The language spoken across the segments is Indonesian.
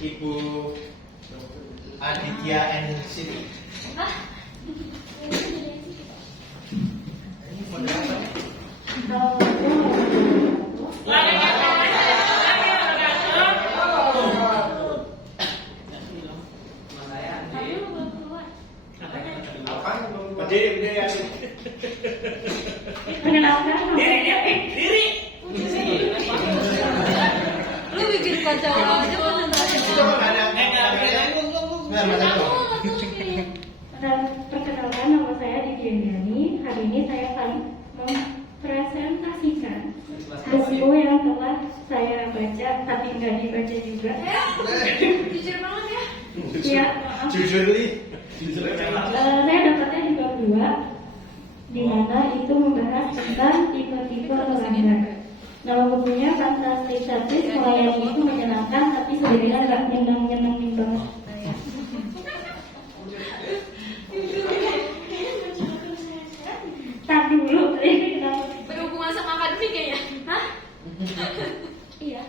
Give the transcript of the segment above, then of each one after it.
Ibu Aditya and Siti. Ini model apa? Perkenalkan, Diri. lu bikin kacau aja Perkenalkan, nama saya Didi Endiani. Hari ini saya akan mempresentasikan buku yang telah saya baca tapi nggak dibaca juga. Jujur banget ya. Ya, maaf. Jujur Saya dapatnya di bab 2, di mana itu membahas tentang tipe-tipe pelanggan. Nama bukunya Fantastic Service, melayani itu menyenangkan tapi sebenarnya nggak nyenang-nyenangin banget. Tapi dulu, Berhubungan sama akademik kayaknya. Hah? iya.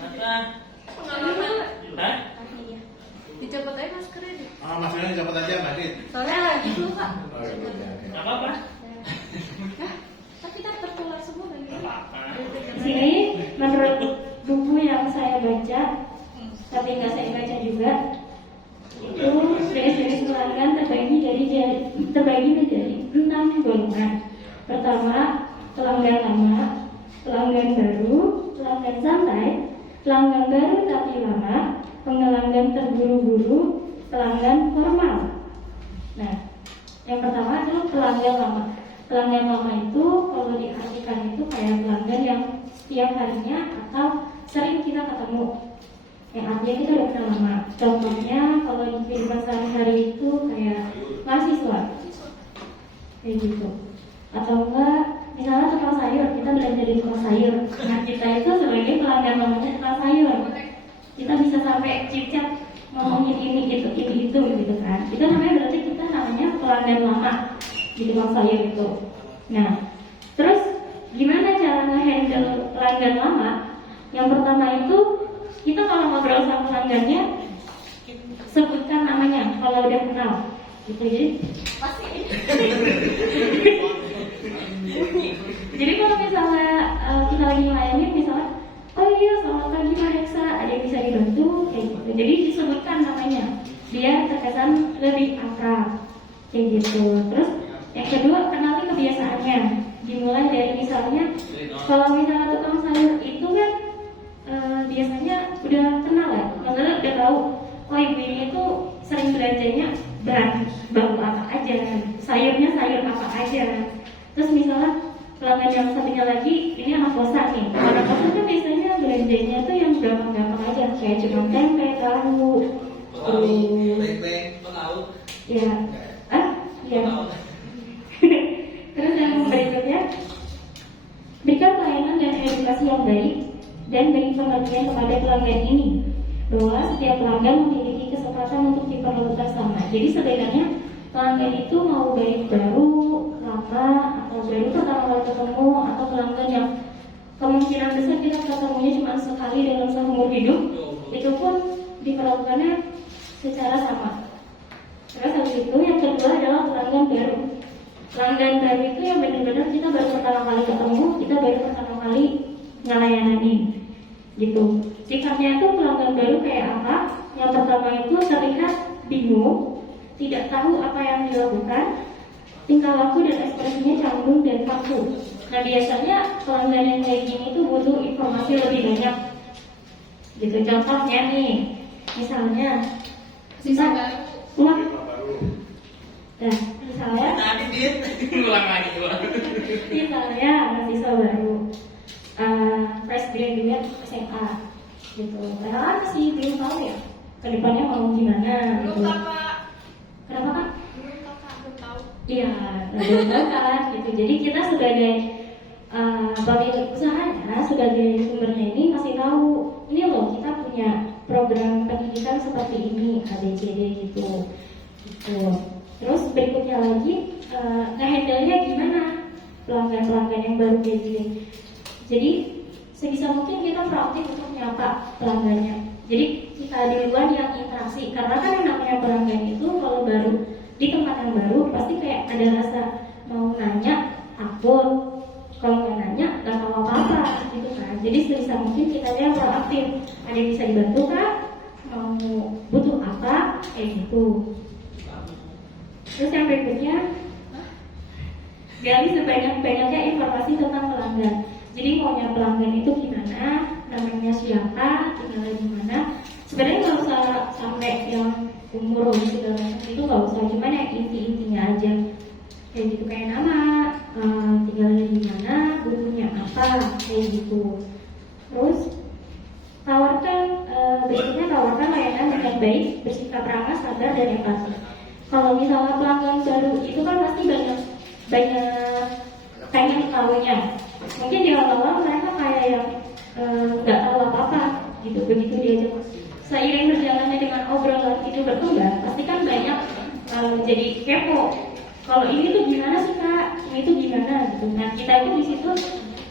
Pengalaman. Hah? Iya. Dicopot aja maskernya deh. Oh, maksudnya cepat aja, Mbak Dit. Soalnya lagi dulu Pak. Oh, iya, iya. Gak apa-apa. Hah? Tapi kita tertular semua lagi. Di sini menurut buku yang saya baca, tapi nggak saya baca juga, itu jenis-jenis pelanggan terbagi menjadi 6 golongan. Pertama, pelanggan lama, pelanggan baru, pelanggan santai, pelanggan baru tapi lama, pelanggan terburu-buru, pelanggan formal. Nah, yang pertama itu pelanggan lama. Pelanggan lama itu kalau diartikan itu kayak pelanggan yang setiap harinya atau sering kita ketemu. Yang artinya kita udah kenal lama. Contohnya kalau di kehidupan sehari-hari itu kayak mahasiswa, kayak gitu. Atau enggak, misalnya tukang sayur, kita belanja di tukang sayur. Nah, kita itu sebagai pelanggan lamanya tukang sayur. Kita bisa sampai cicak ngomongin ini itu gitu kan. Itu namanya berarti kita namanya pelanggan lama di tukang sayur itu. Nah, terus gimana cara nge-handle pelanggan lama? Yang pertama itu kita kalau ngobrol sama pelanggannya sebutkan namanya kalau udah kenal gitu. Jadi kalau misalnya kita lagi ngelayanin, misalnya oh iya selamat pagi Mbak Hexa, ada yang bisa dibantu kayak gitu. Jadi disebutkan namanya biar terkesan lebih akrab kayak gitu. Terus yang kedua, kenali kebiasaannya. Dimulai dari misalnya kalau misalnya tukang sayur itu kan biasanya udah kenal ya, maksudnya udah tahu oh ibu ini itu sering belanjanya bahan baru apa aja, sayurnya sayur apa aja. Terus misalnya pelanggan yang satunya lagi ini anak kosan nih, anak kosan kan biasanya belanjanya tuh yang gampang-gampang aja kayak cuma tempe, tahu, ya, ya. Terus yang berikutnya, berikan pelayanan dan edukasi yang baik dan beri pengertian kepada pelanggan ini bahwa setiap pelanggan memiliki kesempatan untuk diperlakukan sama. Jadi sebenarnya pelanggan itu mau baru, lama, atau baru pertama kali ketemu, atau pelanggan yang kemungkinan besar kita ketemunya cuma sekali dalam seumur hidup, itu pun diperlakukannya secara sama. Terus habis itu yang kedua adalah pelanggan baru. Pelanggan baru itu yang benar-benar kita baru pertama kali ketemu, kita baru pertama kali ngelayanin gitu. Sikapnya itu pelanggan baru kayak apa? Yang pertama itu terlihat bingung, tidak tahu apa yang dilakukan, tingkah laku dan ekspresinya canggung dan kaku. Nah biasanya pelanggan yang kayak gini itu butuh informasi lebih banyak gitu. Contohnya nih, misalnya nah, misalnya Tadi Dit, ulang lagi gua. misalnya mahasiswa baru fresh graduate SMA gitu. Karena kan masih belum tahu ya kedepannya mau gimana gitu. Belum Kakak. Kenapa kan? Belum tahu. Iya, belum tahu kan gitu. Jadi kita sebagai pemilik usahanya, sebagai sumbernya ini masih tahu ini loh kita punya program pendidikan seperti ini ABCD gitu. Terus berikutnya lagi nge-handle-nya gimana pelanggan-pelanggan yang baru kayak gini. Jadi sebisa mungkin kita proaktif untuk menyapa pelanggannya. Jadi kita duluan yang interaksi, karena kan yang namanya pelanggan itu kalau baru di tempat yang baru pasti kayak ada rasa mau nanya, takut, kalau nggak nanya nggak tahu apa-apa gitu kan. Jadi sebisa mungkin kita yang proaktif, ada yang bisa dibantu kak, mau butuh apa, kayak gitu. Terus yang berikutnya, gali sebanyak-banyaknya informasi tentang pelanggan. Jadi maunya pelanggan itu gimana, namanya siapa, tinggalnya di mana. Sebenarnya nggak usah sampai yang umur segala macam itu nggak usah, cuman yang inti-intinya aja. Kayak gitu kayak nama, tinggalnya di mana, bukunya apa, kayak gitu. Terus berikutnya tawarkan layanan dengan baik, bersikap ramah, sabar dan empati. Kalau misalnya pelanggan baru itu kan pasti banyak pengen tahunya. Mungkin di awal-awal mereka kayak yang nggak tahu apa-apa gitu. Begitu diajak, seiring berjalannya dengan obrolan itu berkembang, pasti kan banyak jadi kepo. Kalau ini tuh gimana sih kak? Ini tuh gimana gitu. Nah kita itu di situ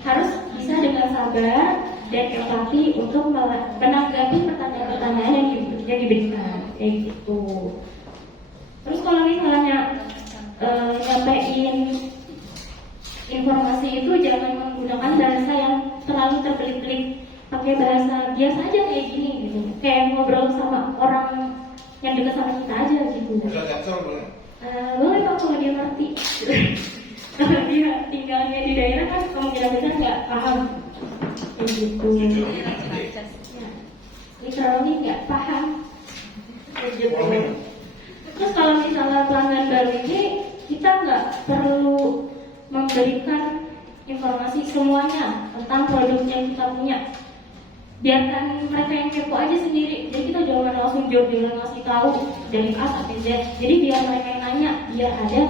harus bisa dengan sabar dan empati untuk menanggapi pertanyaan-pertanyaan yang diberikan kayak gitu. Terus kalau misalnya nyampein informasi itu jangan menggunakan bahasa yang terlalu terbelit-belit, pakai bahasa biasa aja kayak gini gitu, kayak ngobrol sama orang yang dekat sama kita aja gitu. Bisa cancel boleh? Boleh kok kalau dia ngerti. Kalau dia tinggalnya di daerah kan kemungkinan besar nggak paham kayak gitu. Literally nggak paham kayak gitu. Terus kalau misalnya pelanggan baru ini kita nggak perlu memberikan informasi semuanya tentang produk yang kita punya. Biarkan mereka yang kepo aja sendiri. Jadi kita jangan langsung jor-joran ngasih tahu dari A sampai Z. Jadi biar mereka yang nanya, biar ada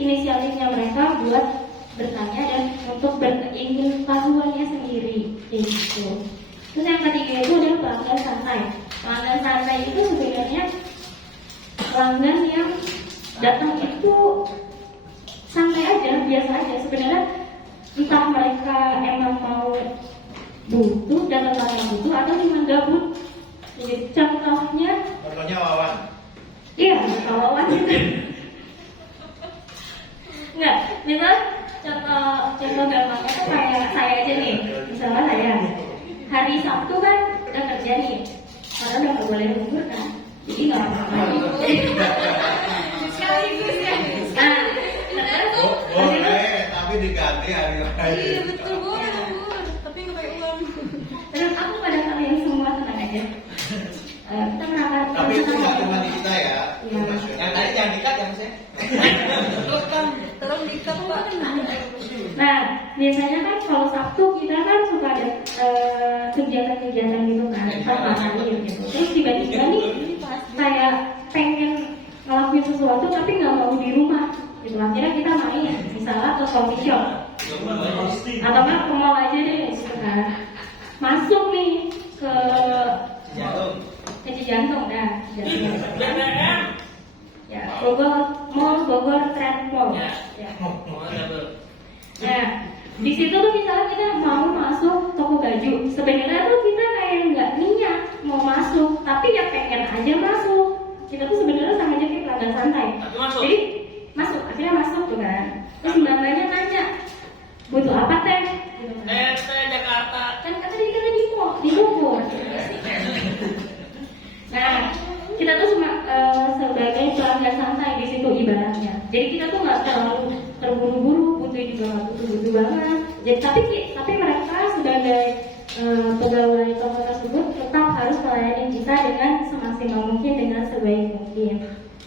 inisiatifnya mereka buat bertanya dan untuk ingin tahuannya sendiri kayak gitu. Terus yang ketiga itu adalah pelanggan santai. Pelanggan santai itu sebenarnya pelanggan yang datang itu santai aja, biasa aja. Sebenarnya entah mereka emang mau butuh, datang karena butuh atau cuma gabut. Jadi contohnya Wawan. iya, Wawan gitu. Enggak, misal contoh gampangnya tuh kayak saya aja nih. Misalnya saya hari Sabtu kan udah kerja nih, karena udah nggak boleh libur kan, jadi nggak apa-apa. Sekaligus ya. Nah, Boleh, tapi diganti hari lain. Iya betul, boleh libur, tapi nggak pakai uang. terus aku pada kalian semua tenang aja. Kita merapat. Tapi itu nggak cuma di kita ya, Iya. nasional. Yang tadi jangan dikat yang saya. Tolong dikat pak. Nah, biasanya kan kalau Sabtu kita kan suka ada kegiatan-kegiatan gitu kan, sama akhir gitu. Terus tiba-tiba nih kayak pengen ngelakuin sesuatu tapi nggak mau di rumah gitu. Akhirnya kita main misalnya ke coffee shop atau kan ke mall aja deh gitu kan. Masuk nih ke Cijantung dah. Ya, Bogor Trend Mall. Ya. Nah, di situ tuh misalnya kita mau masuk toko baju, sebenarnya tuh kita kayak nggak niat mau masuk, tapi ya pengen aja masuk. Kita tuh sebenarnya sama aja kayak pelanggan santai. Tapi masuk. Jadi masuk, akhirnya masuk tuh kan. Terus mbak-mbaknya nanya, butuh apa teh? Gitu kan. Jakarta. Kan kata dia kan di Bogor. Nah, kita tuh sebagai pelanggan santai di situ ibaratnya. Jadi kita tuh nggak terlalu terburu-buru, butuh juga nggak butuh banget. Jadi tapi mereka sebagai pegawai toko tersebut tetap harus melayani kita dengan semaksimal mungkin, dengan sebaik mungkin,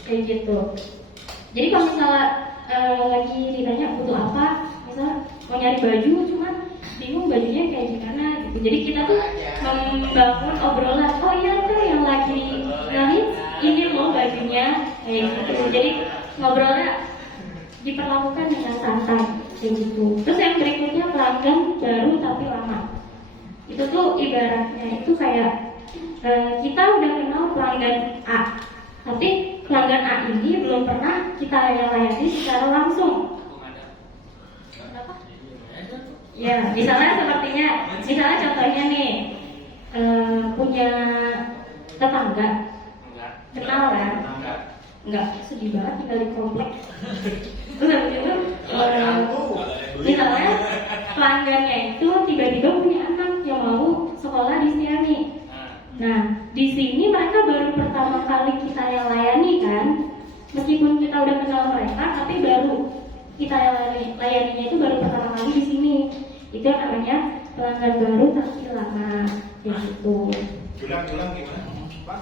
kayak gitu. Jadi kalau misalnya lagi ditanya butuh apa, misalnya mau nyari baju cuman bingung bajunya kayak gimana gitu. Jadi kita tuh membangun obrolan, oh iya tuh yang lagi nyari ini loh bajunya kayak gitu. Jadi ngobrolnya diperlakukan dengan santai kayak gitu. Terus yang berikutnya pelanggan baru tapi lama. Itu tuh ibaratnya itu kayak kita udah kenal pelanggan A, tapi pelanggan A ini belum pernah kita layani secara langsung. Ya, misalnya contohnya nih, punya tetangga, Enggak. kenal kan? Enggak. Enggak, sedih banget tinggal di komplek. Terus habis itu, misalnya pelanggannya itu tiba-tiba punya anak yang mau sekolah di Stiani. Nah, di sini mereka baru pertama kali kita yang layani kan, meskipun kita udah kenal mereka, tapi baru kita yang layaninya itu baru pertama kali di sini. Itu yang namanya pelanggan baru tapi lama, kayak gitu. Julang gimana? Pak?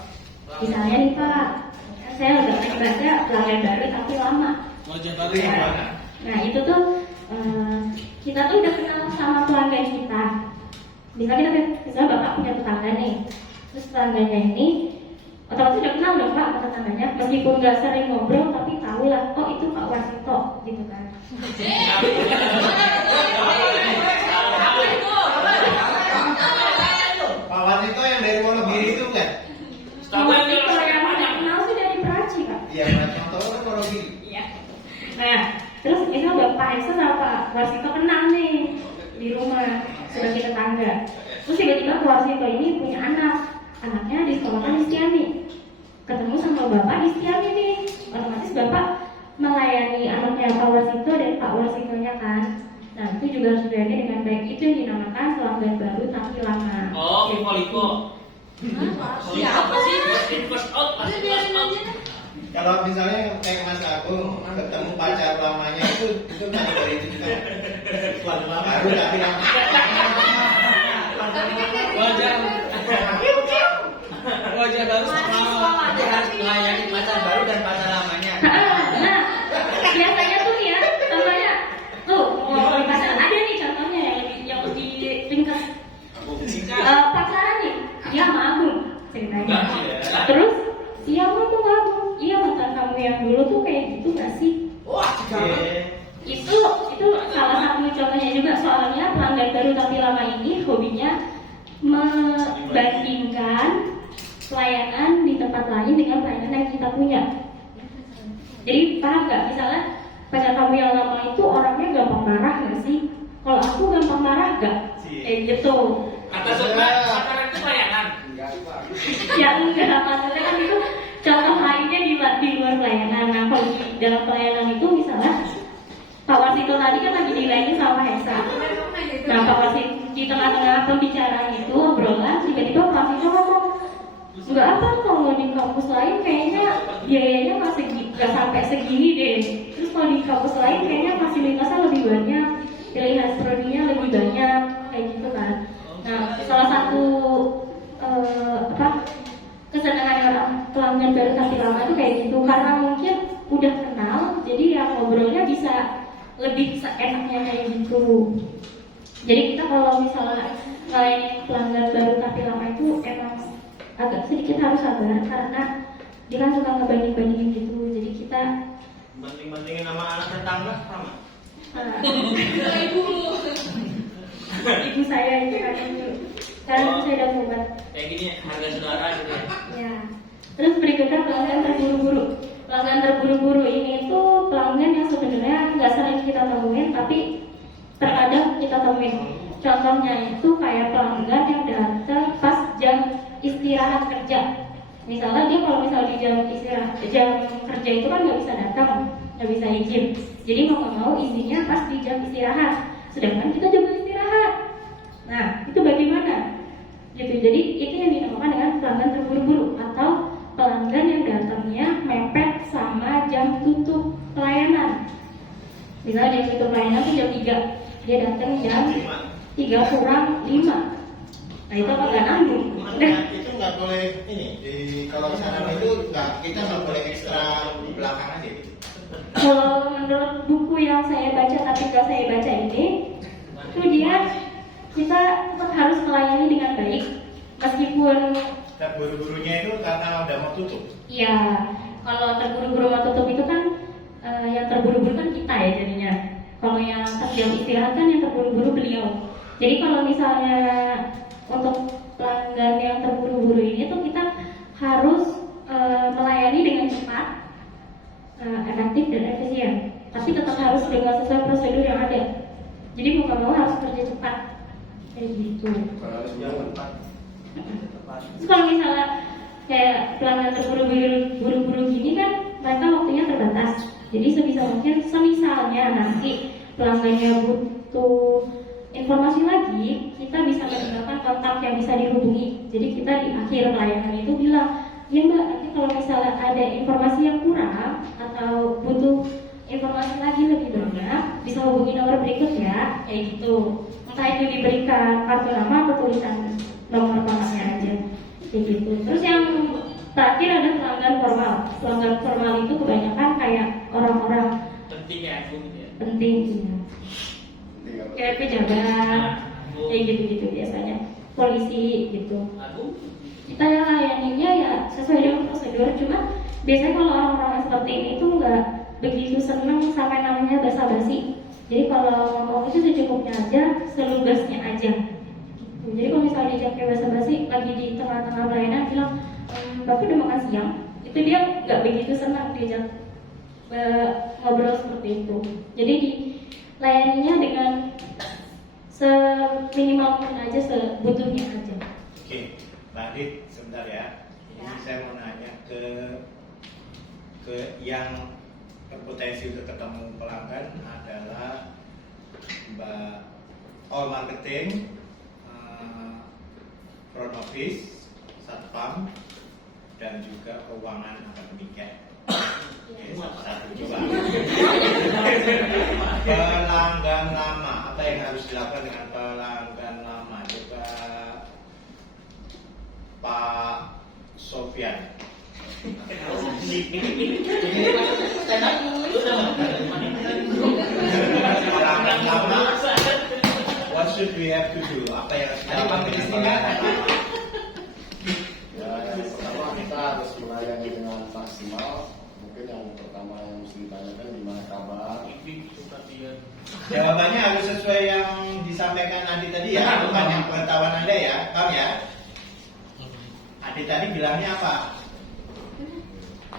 Misalnya nih Pak, saya udah baca pelanggan baru tapi lama. Itu yang mana? Nah itu tuh kita tuh udah kenal sama pelanggan kita. Misalnya bapak punya tetangga nih, terus tetangganya ini otomatis udah kenal dong Pak sama tetangganya, meskipun nggak sering ngobrol tapi tahu lah, oh itu Pak Warsito gitu kan. Pak Warsito yang dari Wonogiri itu kan? Setahu yang Kalau jelas yang banyak. kenal sih dari Praci Pak. Iya, yang tahu kan Wonogiri. Iya. Nah, terus misal Bapak Heksa sama Pak Warsito kenal nih di rumah sebagai tetangga. Terus tiba-tiba Pak Warsito ini punya anaknya di sekolah di Stiani. Ketemu sama Bapak di Stiani nih, otomatis Bapak melayani anaknya Pak Warsito dan Pak Warsitonya kan. Nah, itu juga harus dilayani dengan baik. Itu yang dinamakan pelanggan baru tapi lama. Oh, Kayak Liko. gitu. Liko apa sih? First in, first out, pasti first out. Kalau misalnya kayak Mas Agung ketemu pacar lamanya itu kan dari itu juga. Baru tapi lama. Wajar baru sama. Dia harus melayani pacar baru dan pacar lamanya. Nah, biasanya tuh ya, contohnya tuh mau di pacaran ada nih contohnya yang lebih ringkas. Pacaran nih, dia sama Agung ceritanya. Terus dia mau tuh Agung, iya mantan kamu yang dulu tuh kayak gitu gak sih? Wah, Itu salah satu contohnya juga, soalnya pelanggan baru tapi lama ini hobinya membandingkan pelayanan di tempat lain dengan pelayanan yang kita punya. Jadi paham nggak? Misalnya pacar kamu yang lama itu orangnya gampang marah nggak sih? Kalau aku gampang marah nggak? Gitu. kata Sukma, pacaran itu pelayanan. Ya enggak, maksudnya kan itu contoh lainnya di luar pelayanan. Nah kalau di dalam pelayanan itu misalnya Pak Warsito tadi kan lagi dilayani sama Heksa. Nah Pak Warsito di tengah-tengah pembicaraan itu obrolan, tiba-tiba Pak Warsito ngomong, nggak apa kalau di kampus lain kayaknya biayanya masih nggak sampai segini deh. Terus kalau di kampus lain kayaknya fasilitasnya lebih banyak, pilihan prodinya lebih banyak, kayak gitu kan. Nah salah satu kesenangan orang pelanggan baru tapi lama itu kayak gitu, karena mungkin udah kenal, jadi ya ngobrolnya bisa lebih seenaknya kayak gitu. Jadi kita kalau misalnya melayani pelanggan baru tapi lama itu emang agak sedikit harus sabar karena dia kan suka ngebanding-bandingin gitu. Jadi kita Banding-bandingin sama anak tetangga sama. ibu saya itu kan sekarang saya udah tobat. Kayak gini harga saudara gitu ya. Ya. Terus berikutnya pelanggan terburu-buru. Pelanggan terburu-buru ini tuh pelanggan yang sebenarnya nggak sering kita temuin tapi terkadang kita temuin. Contohnya itu kayak pelanggan yang datang pas jam istirahat kerja. Misalnya dia kalau di jam kerja itu kan nggak bisa datang, nggak bisa izin. Jadi mau izinnya pas di jam istirahat. Sedangkan kita juga istirahat. Nah itu bagaimana? Gitu. Jadi itu yang dinamakan dengan pelanggan terburu-buru atau pelanggan yang datangnya mepet sama jam tutup pelayanan. Misalnya jam tutup pelayanan itu jam 3, dia datang jam 3 kurang 5. Nah itu apa nggak nanggung? Itu nggak boleh ini kalau saran itu kita nggak boleh ekstra di belakang aja gitu. Kalau menurut buku yang saya baca tapi nggak saya baca ini, itu kita tetap harus melayani dengan baik meskipun Terburu-burunya itu karena udah mau tutup. iya, kalau terburu-buru mau tutup itu kan yang terburu-buru kan kita ya jadinya. Kalau yang pas jam istirahat kan yang terburu-buru beliau. Jadi kalau misalnya untuk pelanggan yang terburu-buru ini tuh kita harus melayani dengan cepat, efektif dan efisien. Tapi tetap harus dengan sesuai prosedur yang ada. Jadi mau nggak mau harus kerja Terus kalau misalnya kayak pelanggan terburu-buru gini kan mereka waktunya terbatas. Jadi sebisa mungkin semisalnya nanti pelanggannya butuh informasi lagi, kita bisa meninggalkan kontak yang bisa dihubungi. Jadi kita di akhir layanan itu bilang, ya mbak, nanti kalau misalnya ada informasi yang kurang atau butuh informasi lagi lebih banyak, bisa hubungi nomor berikut ya, kayak gitu. Entah itu diberikan kartu nama atau tulisan nomor kontaknya aja, kayak gitu. Terus yang terakhir ada pelanggan formal. Pelanggan formal itu kebanyakan kayak orang-orang Penting ya, Bu. penting, ya. Kayak pejabat, kayak gitu-gitu biasanya, polisi gitu. Kita yang layaninya ya sesuai dengan prosedur, cuma biasanya kalau orang-orang seperti ini tuh nggak begitu seneng sampai namanya basa-basi. Jadi kalau ngomong itu secukupnya aja, selubasnya aja. Jadi kalau misalnya dia kayak basa-basi lagi di tengah-tengah pelayanan bilang, bapak udah makan siang, itu dia nggak begitu senang diajak ngobrol seperti itu. Jadi dilayaninya dengan seminimal mungkin aja, sebutuhnya aja. Oke, Mbak Adit, sebentar ya. Ini saya mau nanya ke yang berpotensi untuk ketemu pelanggan adalah Mbak All Marketing, Front Office, Satpam, dan juga keuangan akademika. Oke, satu coba. Pelanggan lama, apa yang harus dilakukan dengan pelanggan lama? Coba Pak Sofyan. Pelanggan lama, what should we have to do? Apa yang harus dilakukan dengan pelanggan lama? Ya, yang pertama kita harus melayani dengan maksimal. Mungkin yang pertama yang mesti ditanyakan gimana kabar. Jawabannya harus sesuai yang disampaikan Andi tadi ya, bukan yang pengetahuan Anda ya, paham ya? Andi tadi bilangnya apa?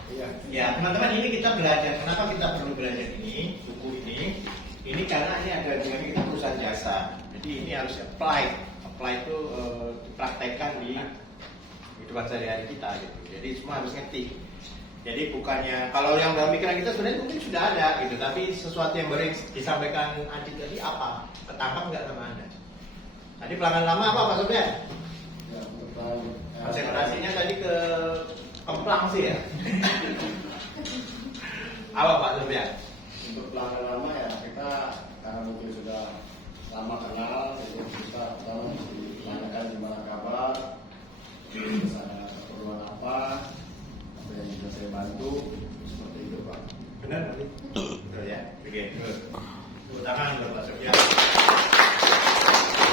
Iya. Ya teman-teman, ini kita belajar. Kenapa kita perlu belajar ini, buku ini? Ini karena ini ada dengan kita perusahaan jasa. Jadi ini harus apply itu dipraktekkan di kehidupan sehari-hari kita gitu. Jadi semua harus ngerti. Jadi bukannya kalau yang dalam pikiran kita sebenarnya mungkin sudah ada gitu, tapi sesuatu yang baru disampaikan Andi tadi apa? Ketangkap nggak sama Anda? Tadi pelanggan lama apa Pak Sofyan? Ya, untuk pelanggan Konsentrasinya tadi ke kemplang sih ya. Apa Pak Sofyan? untuk pelanggan lama ya kita karena mungkin sudah lama kenal, jadi kita pertama mesti menanyakan gimana kabar, terus ada keperluan apa yang bisa saya bantu, seperti itu Pak. Benar Pak? Betul ya. Oke, good. Tepuk tangan untuk Pak Sofyan.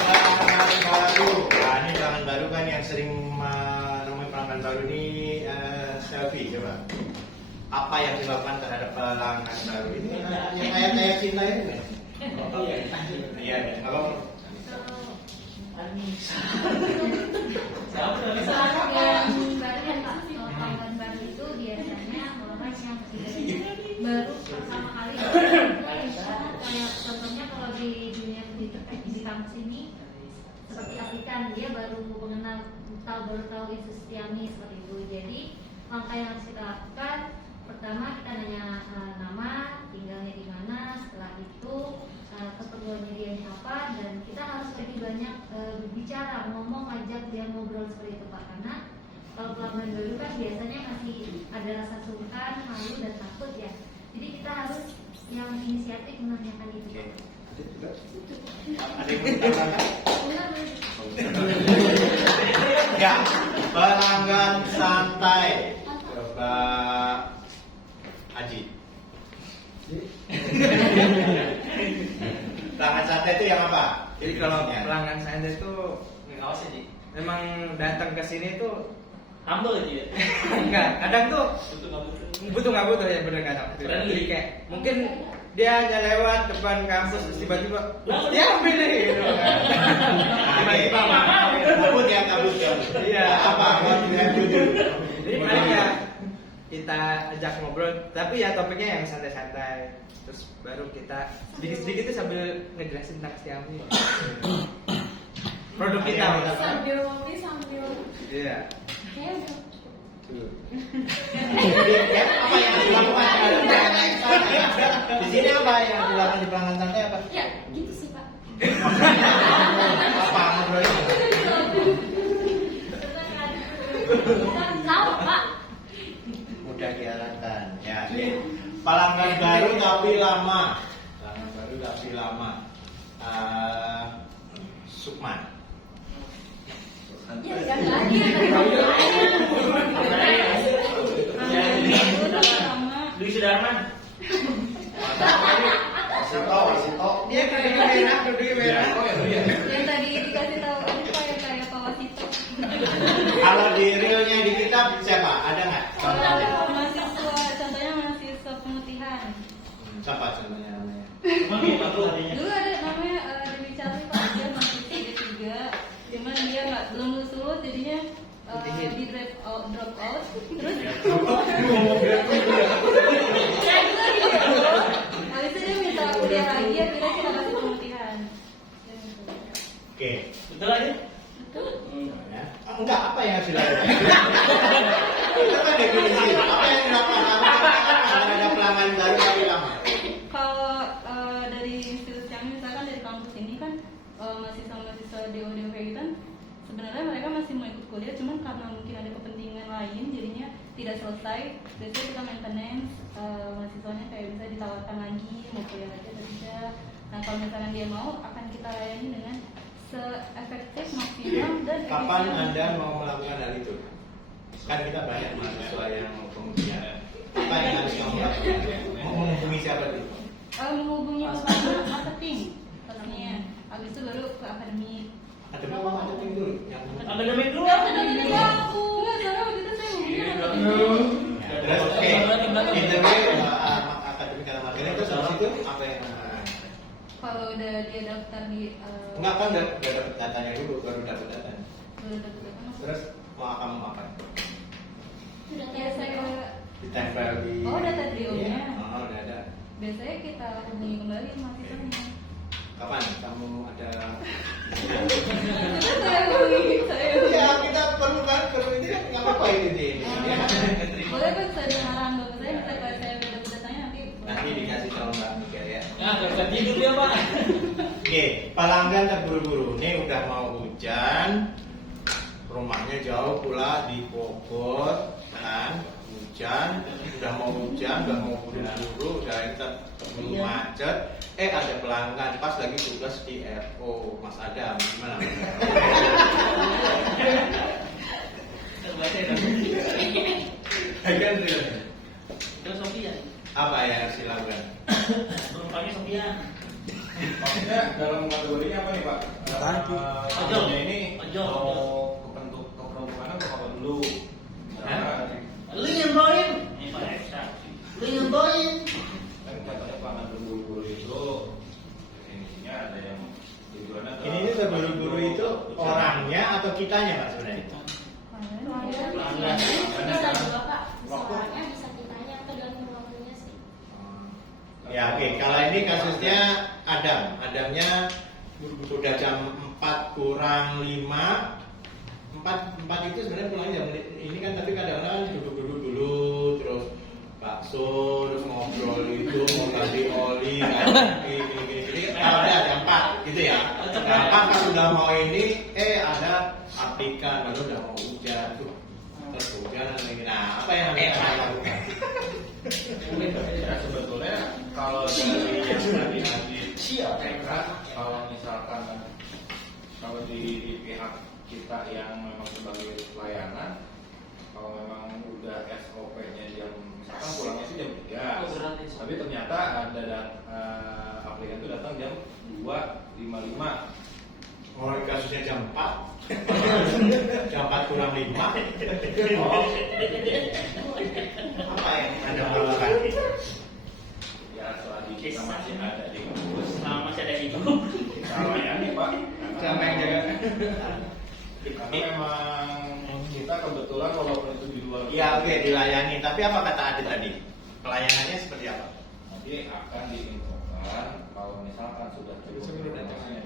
Pelanggan baru. Nah, ini pelanggan baru kan yang sering menemui pelanggan baru ini Selfie coba. Apa yang dilakukan terhadap pelanggan baru ini? Yang kayak cinta itu kan? Iya, kalau Pelanggan baru ya Pak, kalau pelanggan baru itu biasanya orang yang baru pertama kali. Kayak contohnya kalau di dunia di kampus ini seperti aplikan, dia baru tahu Yesus Tiami seperti itu. Jadi langkah yang harus kita lakukan, pertama kita nanya nama, tinggalnya di mana, setelah itu keperluannya dia apa, dan kita harus lebih banyak berbicara, ngomong, ajak dia ngobrol seperti itu Pak. Karena kalau pelanggan baru kan biasanya masih ada rasa sungkan, malu dan takut ya. Jadi kita harus yang inisiatif menanyakan itu. ada yang mau ditambahkan? Benar, Ya, pelanggan santai. Coba Haji. Pelanggan santai itu yang apa? Jadi kalau Ya. pelanggan santai itu memang datang ke sini tuh humble aja ya. Enggak, kadang tuh butuh nggak butuh ya, bener kadang. Jadi kayak mungkin dia hanya lewat depan kampus terus tiba-tiba dia ambil nih gitu kan. Tiba-tiba Kabut ya, kabut ya. Iya. Apa? Jadi paling ya kita ajak ngobrol, tapi ya topiknya yang santai-santai. Terus baru kita sedikit-sedikit tuh sambil ngejelasin tentang Xiaomi. Produk kita. sambil ngopi sambil Iya. Kayaknya udah. Ya, apa yang dilakukan di pelanggan santai? Di sini apa yang dilakukan di pelanggan santai apa? Ya, gitu sih Pak. Apa ngobrolnya? Tahu Pak. Mudah diarahkan. Ya, oke. Pelanggan baru tapi lama. Pelanggan baru tapi lama. Sukman. Ya, enggak lagi Dwi Sudarman. Wasito. Dia kayak merah, duduknya merah. Yang tadi dikasih tahu itu kayak Pak Wasito. Kalau di realnya di kitab siapa? Ada nggak? Mahasiswa, contohnya mahasiswa pemutihan. Siapa contohnya namanya? Dulu ada namanya Dewi Charlie Pak, dia masih D3, cuman dia belum lulus jadinya di drop out, terus habis itu dia minta kuliah lagi, akhirnya kita kasih pemutihan. Oke. Betul aja. Ya. Enggak, apa yang harus dilakukan? Itu kan definisi. Apa yang dilakukan? Kalau ada pelanggan baru tapi lama. Kalau dari institusi kami, misalkan dari kampus ini kan mahasiswa-mahasiswa DO kayak gitu kan, sebenarnya mereka masih mau ikut kuliah, cuman karena mungkin ada kepentingan lain, jadinya tidak selesai. Biasanya kita maintenance mahasiswanya kayak bisa ditawarkan lagi mau kuliah lagi atau tidak. Nah kalau misalkan dia mau, akan kita layani dengan se-efektif, maksimal dan Kapan efisien. Anda mau melakukan hal itu? Kan kita banyak mahasiswa yang mau kemudian. Apa yang harus kamu lakukan? Mau menghubungi siapa dulu? Menghubungi pertama marketing pastinya, habis itu baru ke akademik. Ada berapa marketing dulu? Yang Akademik dulu. Enggak, soalnya waktu itu saya hubungi terus oke. Interview akademik dalam marketing itu habis itu apa yang kalau udah dia daftar di enggak kan udah dapat datanya dulu, baru dapat datanya. udah daftar apa? Terus mau kamu apa? Sudah Ya saya Ditempel di. Oh, data trio-nya. Iya. Oh, udah ada. biasanya kita hubungi kembali mahasiswanya. Kapan kamu ada? Itu saya hubungi, saya hubungi. Ya kita perlu kan, perlu ini kan nggak apa-apa ini. Boleh kan saya dengaran bagus saya bisa kalau saya udah dapat datanya Nanti dikasih tahu Mbak Mika ya. Nah, gak bisa tidur dia Pak. Oke, pelanggan terburu-buru. Ini udah mau hujan, rumahnya jauh pula di Bogor, kan? Hujan, udah mau buru-buru, udah keburu macet. Ada pelanggan pas lagi tugas di RO, Mas Adam, gimana? Kan Itu Sofian. apa yang harus dilakukan? Penumpangnya Sofian. Maksudnya dalam kategorinya apa nih Pak? Ojol. Ini Ojol. mau keperuntukannya apa dulu? Lu yang bawain. Ini Pak Eksa. Lu yang bawain. Kan katanya pelanggan berburu-buru itu definisinya ada yang tujuannya ke- Ini terburu-buru itu orangnya atau kitanya Pak sebenarnya? Pelanggan. Bisa juga Pak, bisa orangnya, bisa kitanya, tergantung waktunya sih. Ya oke, kalau ini kasusnya Adamnya udah jam 4 kurang 5. 4 itu sebenarnya pulangnya jam ini kan, tapi kadang-kadang duduk-duduk dulu, terus bakso, terus ngobrol itu, mau ganti oli, gini. Kalau ada jam 4 gitu ya. Nah, pas udah mau ini, ada aplikan, baru udah mau hujan tuh. Terus hujan lagi. Nah, apa yang harus kita lakukan? Ya, sebetulnya kalau dari yang tadi kalau misalkan kalau di pihak kita yang memang sebagai pelayanan, kalau memang udah SOP-nya jam misalkan pulangnya sih jam 3, tapi ternyata ada aplikan itu datang jam 2.55. Oh, kasusnya jam 4. Jam 4 kurang 5. Apa yang Anda lakukan? Ya selagi kita masih ada di kampus, Selama masih ada ibu. kita layani Pak. Siapa yang jaga? Karena memang kita kebetulan walaupun itu di luar. Ya oke, dilayani. Tapi apa kata Adit tadi? Pelayanannya seperti apa? Nanti akan diinfokan kalau misalkan sudah cukup informasinya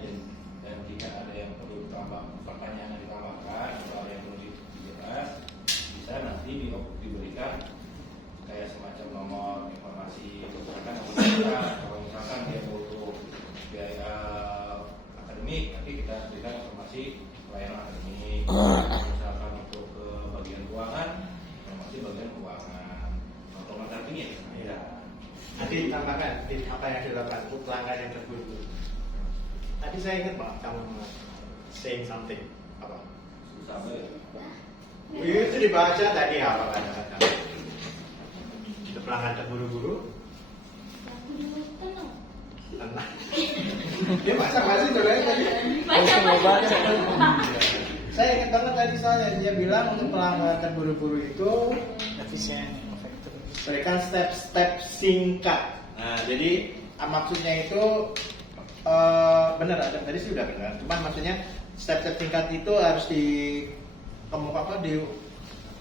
dan jika ada yang perlu ditambah, pertanyaan yang ditambahkan atau ada yang perlu apa yang dilakukan untuk pelanggan yang terburu-buru. Tadi saya ingat Pak, kamu saying something apa? Susah banget. Itu dibaca tadi apa kata-kata? Itu pelanggan terburu-buru. Tenang. Dia masih sebenarnya tadi. Baca. Saya ingat banget tadi dia bilang untuk pelanggan terburu-buru itu efisien, efektif. berikan step-step singkat. Nah, jadi maksudnya itu benar, ada tadi sudah benar. Cuman maksudnya step-step singkat itu harus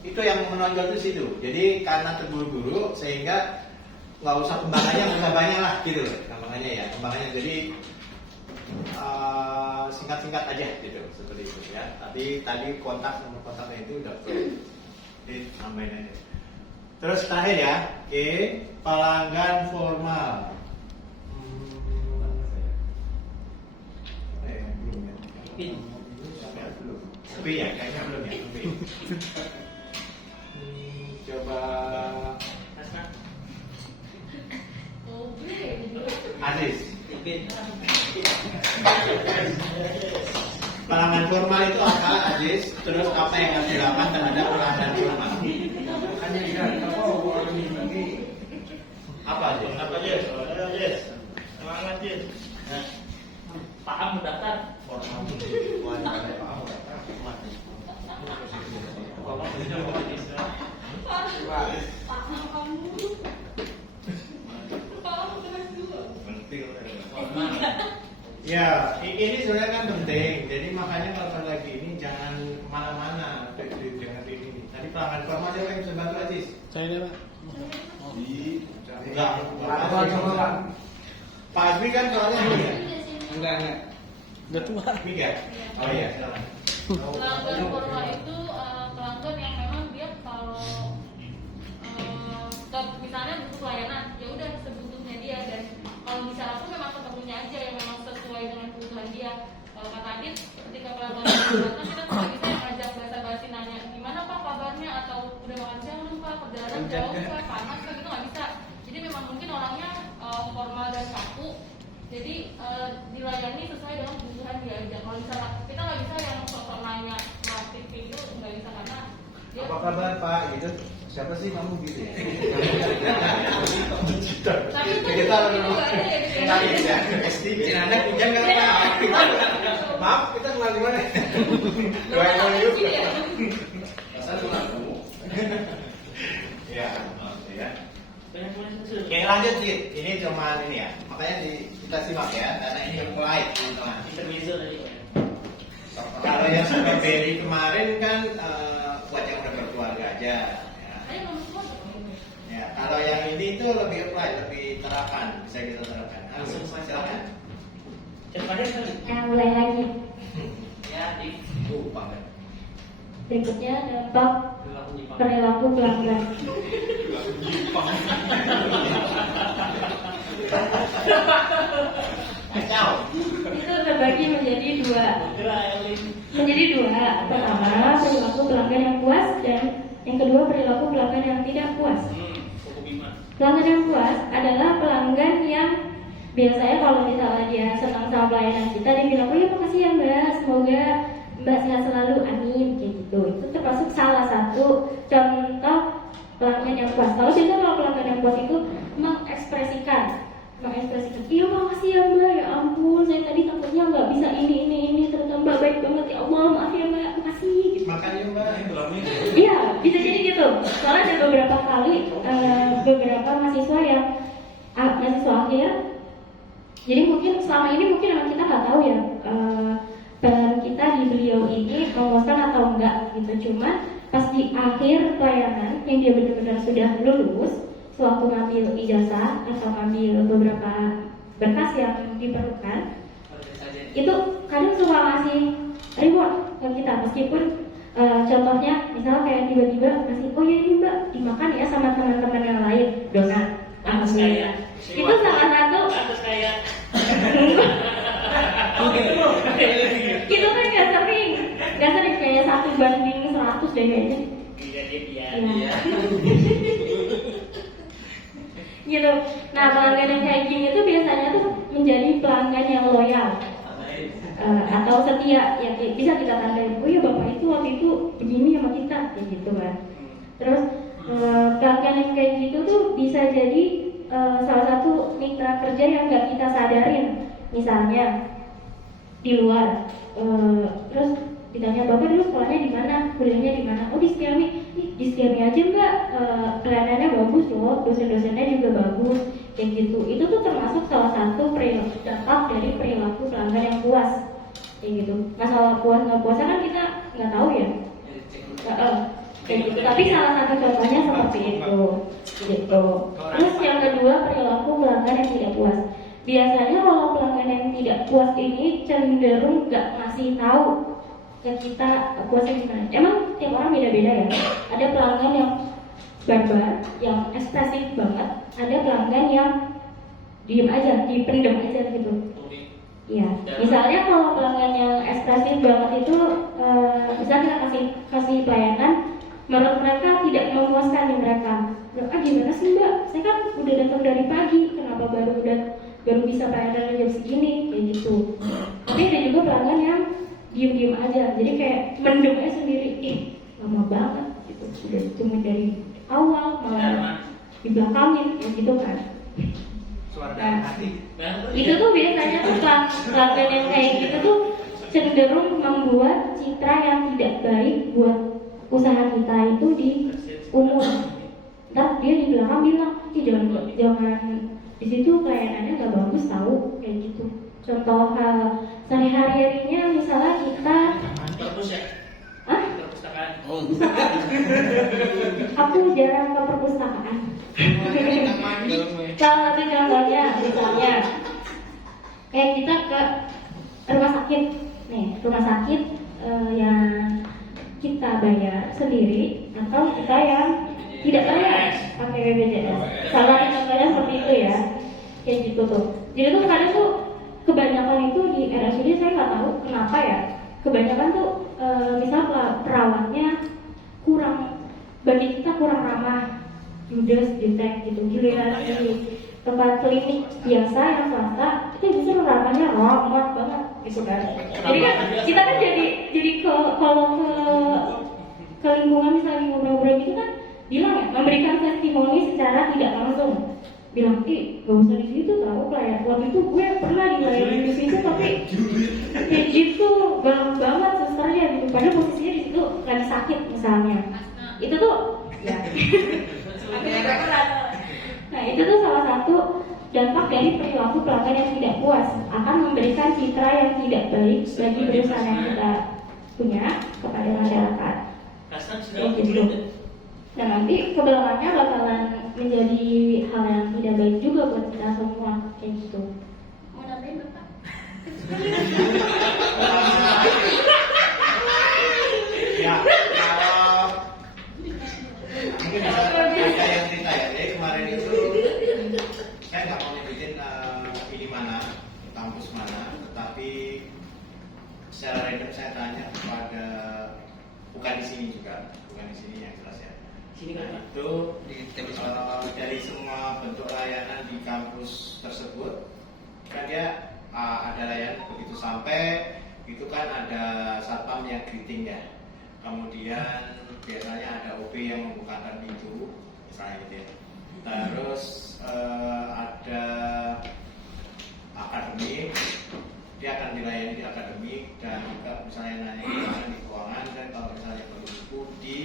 itu yang menonjol di situ. Jadi karena terburu-buru sehingga nggak usah kembangannya nggak usah banyak lah gitu loh kembangannya. Jadi singkat-singkat aja gitu seperti itu ya. Tapi tadi nomor kontaknya itu udah tambahin aja. Terus terakhir ya, oke, pelanggan formal. Belum ya. Belum. Tapi ya, kayaknya belum ya. Coba Aziz. Pelanggan formal itu apa, Aziz? Terus apa yang harus dilakukan terhadap pelanggan formal? Hanya tidak tahu orang ini. Apa Aziz? Apa Jess? Jess. Semangat Jess. Paham mendaftar. Ya, ini sebenarnya kan penting. Jadi makanya kalau lagi ini jangan kemana-mana dengan ini. Tadi pelanggan formal siapa yang bisa bantu Aziz? Saya deh, Pak. Enggak. Pak Azmi kan soalnya ini ya? Enggak. Udah tua. Mik ya? Oh iya, silakan. Pelanggan formal itu pelanggan yang memang dia kalau misalnya butuh pelayanan, ya udah sebutuhnya dia, dan kalau bisa aku memang ketemunya aja yang memang sesuai dengan kebutuhan dia. Kalau kata Adit, ketika pelanggan datang kita tuh bisa yang ngajak basa-basi nanya gimana Pak kabarnya, atau udah makan siang belum Pak, perjalanan jauh Pak, panas Pak, gitu nggak bisa. Jadi memang mungkin orangnya formal dan kaku. Jadi dilayani sesuai dengan kebutuhan dia aja. Kalau misalnya kita nggak bisa yang sosok nanya aktif itu nggak bisa, karena dia Apa kabar Pak? Gitu. Siapa sih kamu gitu ya? tapi itu Kita juga ada ya di Nangis ya. Anda hujan nggak Pak? Maaf, kita kenal di mana? Doain dulu yuk. Saya cuma kamu. Ya, ya. Oke, lanjut sih. Ini cuma ini ya. Makanya kita simak ya, karena ini yang mulai teman-teman. Intermezzo tadi. Kalau yang sudah beri kemarin kan buat yang udah berkeluarga aja. Ya. Ayo ngomong semua. Ya, kalau yang ini itu lebih apply, lebih terapkan, bisa kita terapkan. Langsung silakan. Cepat sekali. Mulai lagi. Ya, di Banget. Berikutnya dampak perilaku pelanggan. Kacau. Itu terbagi menjadi dua. Pertama, perilaku pelanggan yang puas, dan yang kedua perilaku pelanggan yang tidak puas. Pelanggan yang puas adalah pelanggan yang biasanya kalau misalnya dia senang sama pelayanan kita, dia bilang, oh ya makasih ya Mbak, semoga Mbak sehat selalu, amin, kayak gitu. Itu termasuk salah satu contoh pelanggan yang puas. Kalau biasanya kalau pelanggan yang puas itu mengekspresikan, iya makasih ya Mbak, ya ampun, saya tadi takutnya nggak bisa ini, ternyata Mbak baik banget, ya Allah, maaf ya Mbak, makasih. Gitu. Makanya Mbak, Iya, bisa jadi gitu. Soalnya ada beberapa kali beberapa mahasiswa yang mahasiswa akhir. Jadi mungkin selama ini memang kita nggak tahu ya peran kita di beliau ini memuaskan atau enggak gitu. Cuma pas di akhir pelayanan yang dia benar-benar sudah lulus, sewaktu ngambil ijazah atau ngambil beberapa berkas yang diperlukan, itu kadang suka ngasih reward ke kita, meskipun contohnya misalnya kayak tiba-tiba ngasih, oh ya ini Mbak dimakan ya sama teman-teman yang lain, donat, alhamdulillah. Itu salah satu. Itu kan nggak sering kayak 1:100 deh kayaknya. Iya. Iya. gitu. Nah pelanggan yang kayak gini tuh biasanya tuh menjadi pelanggan yang loyal atau setia, ya bisa kita tandai. Oh ya bapak itu waktu itu begini sama kita, kayak gitu kan. Terus pelanggan yang kayak gitu tuh bisa jadi salah satu mitra kerja yang nggak kita sadarin. Misalnya di luar, terus ditanya bapak dulu sekolahnya di mana, kuliahnya di mana? Oh di Setiami. Di Setiami aja mbak, pelayanannya bagus loh, dosen-dosennya juga bagus, kayak gitu. Itu tuh termasuk salah satu dampak dari perilaku pelanggan yang puas, kayak gitu. Masalah puas nggak puasnya kan kita nggak tahu ya. Kayak gitu. Tapi salah satu contohnya seperti itu, gitu. Terus yang kedua perilaku pelanggan yang tidak puas. Biasanya kalau pelanggan yang tidak puas ini cenderung nggak ngasih tahu ke kita puasnya gimana. Emang tiap orang beda-beda ya. Ada pelanggan yang barbar, yang ekspresif banget. Ada pelanggan yang diem aja, dipendem aja gitu. Iya. Misalnya kalau pelanggan yang ekspresif banget itu, misalnya kita kasih pelayanan, menurut mereka tidak memuaskan di mereka. Gimana sih mbak? Saya kan udah datang dari pagi, kenapa baru bisa pelayanan jam segini, kayak gitu. Tapi ada juga pelanggan yang diem-diem aja, jadi kayak mendem aja sendiri, lama banget gitu, udah cuma dari awal malah dibelakangin, kayak gitu kan. Nah, itu tuh biasanya tuh pelanggan yang kayak gitu tuh cenderung membuat citra yang tidak baik buat usaha kita itu di umum. Ntar dia di belakang bilang, jangan di situ pelayanannya nggak bagus tahu, kayak gitu. Contoh hal sehari-harinya misalnya kita perpustakaan. Aku jarang ke perpustakaan. Salah satu contohnya misalnya kayak kita ke rumah sakit nih, rumah sakit yang kita bayar sendiri atau kita yang tidak bayar pakai BPJS. Salah satu contohnya seperti itu ya, kayak gitu tuh. Jadi tuh kadang tuh kebanyakan itu di RSUD saya nggak tahu kenapa ya, kebanyakan tuh misal perawatnya kurang, bagi kita kurang ramah, judes, jutek gitu. Giliran di tempat klinik biasa yang swasta itu justru ramahnya ramah banget gitu kan. Jadi kan kita kan jadi kalau ke lingkungan misalnya ngobrol-ngobrol gitu kan bilang ya, memberikan testimoni secara tidak langsung, bilang gak usah di situ tahu pelayan, waktu itu gue pernah dilayani di situ tapi kayak gitu galak banget susternya gitu, padahal posisinya di situ lagi sakit misalnya. Itu tuh ya nah itu tuh salah satu dampak dari perilaku pelanggan yang tidak puas, akan memberikan citra yang tidak baik bagi perusahaan yang kita punya kepada masyarakat. Gitu. Dan nanti kebelakangnya bakalan menjadi hal yang tidak baik juga buat kita semua, kayak gitu. Mau nambahin bapak? Ya, kalau mungkin ada yang cerita ya. Jadi kemarin itu saya nggak mau nyebutin ini mana, kampus mana, tetapi secara random saya tanya kepada, bukan di sini juga, bukan di sini yang jelas ya. Itu dari semua bentuk layanan di kampus tersebut kan dia ada layanan begitu sampai itu kan ada satpam yang greeting ya, kemudian biasanya ada OB yang membukakan pintu misalnya gitu ya, terus ada akademik, dia akan dilayani di akademik, dan juga misalnya nanya di keuangan, dan kalau misalnya perlu buku di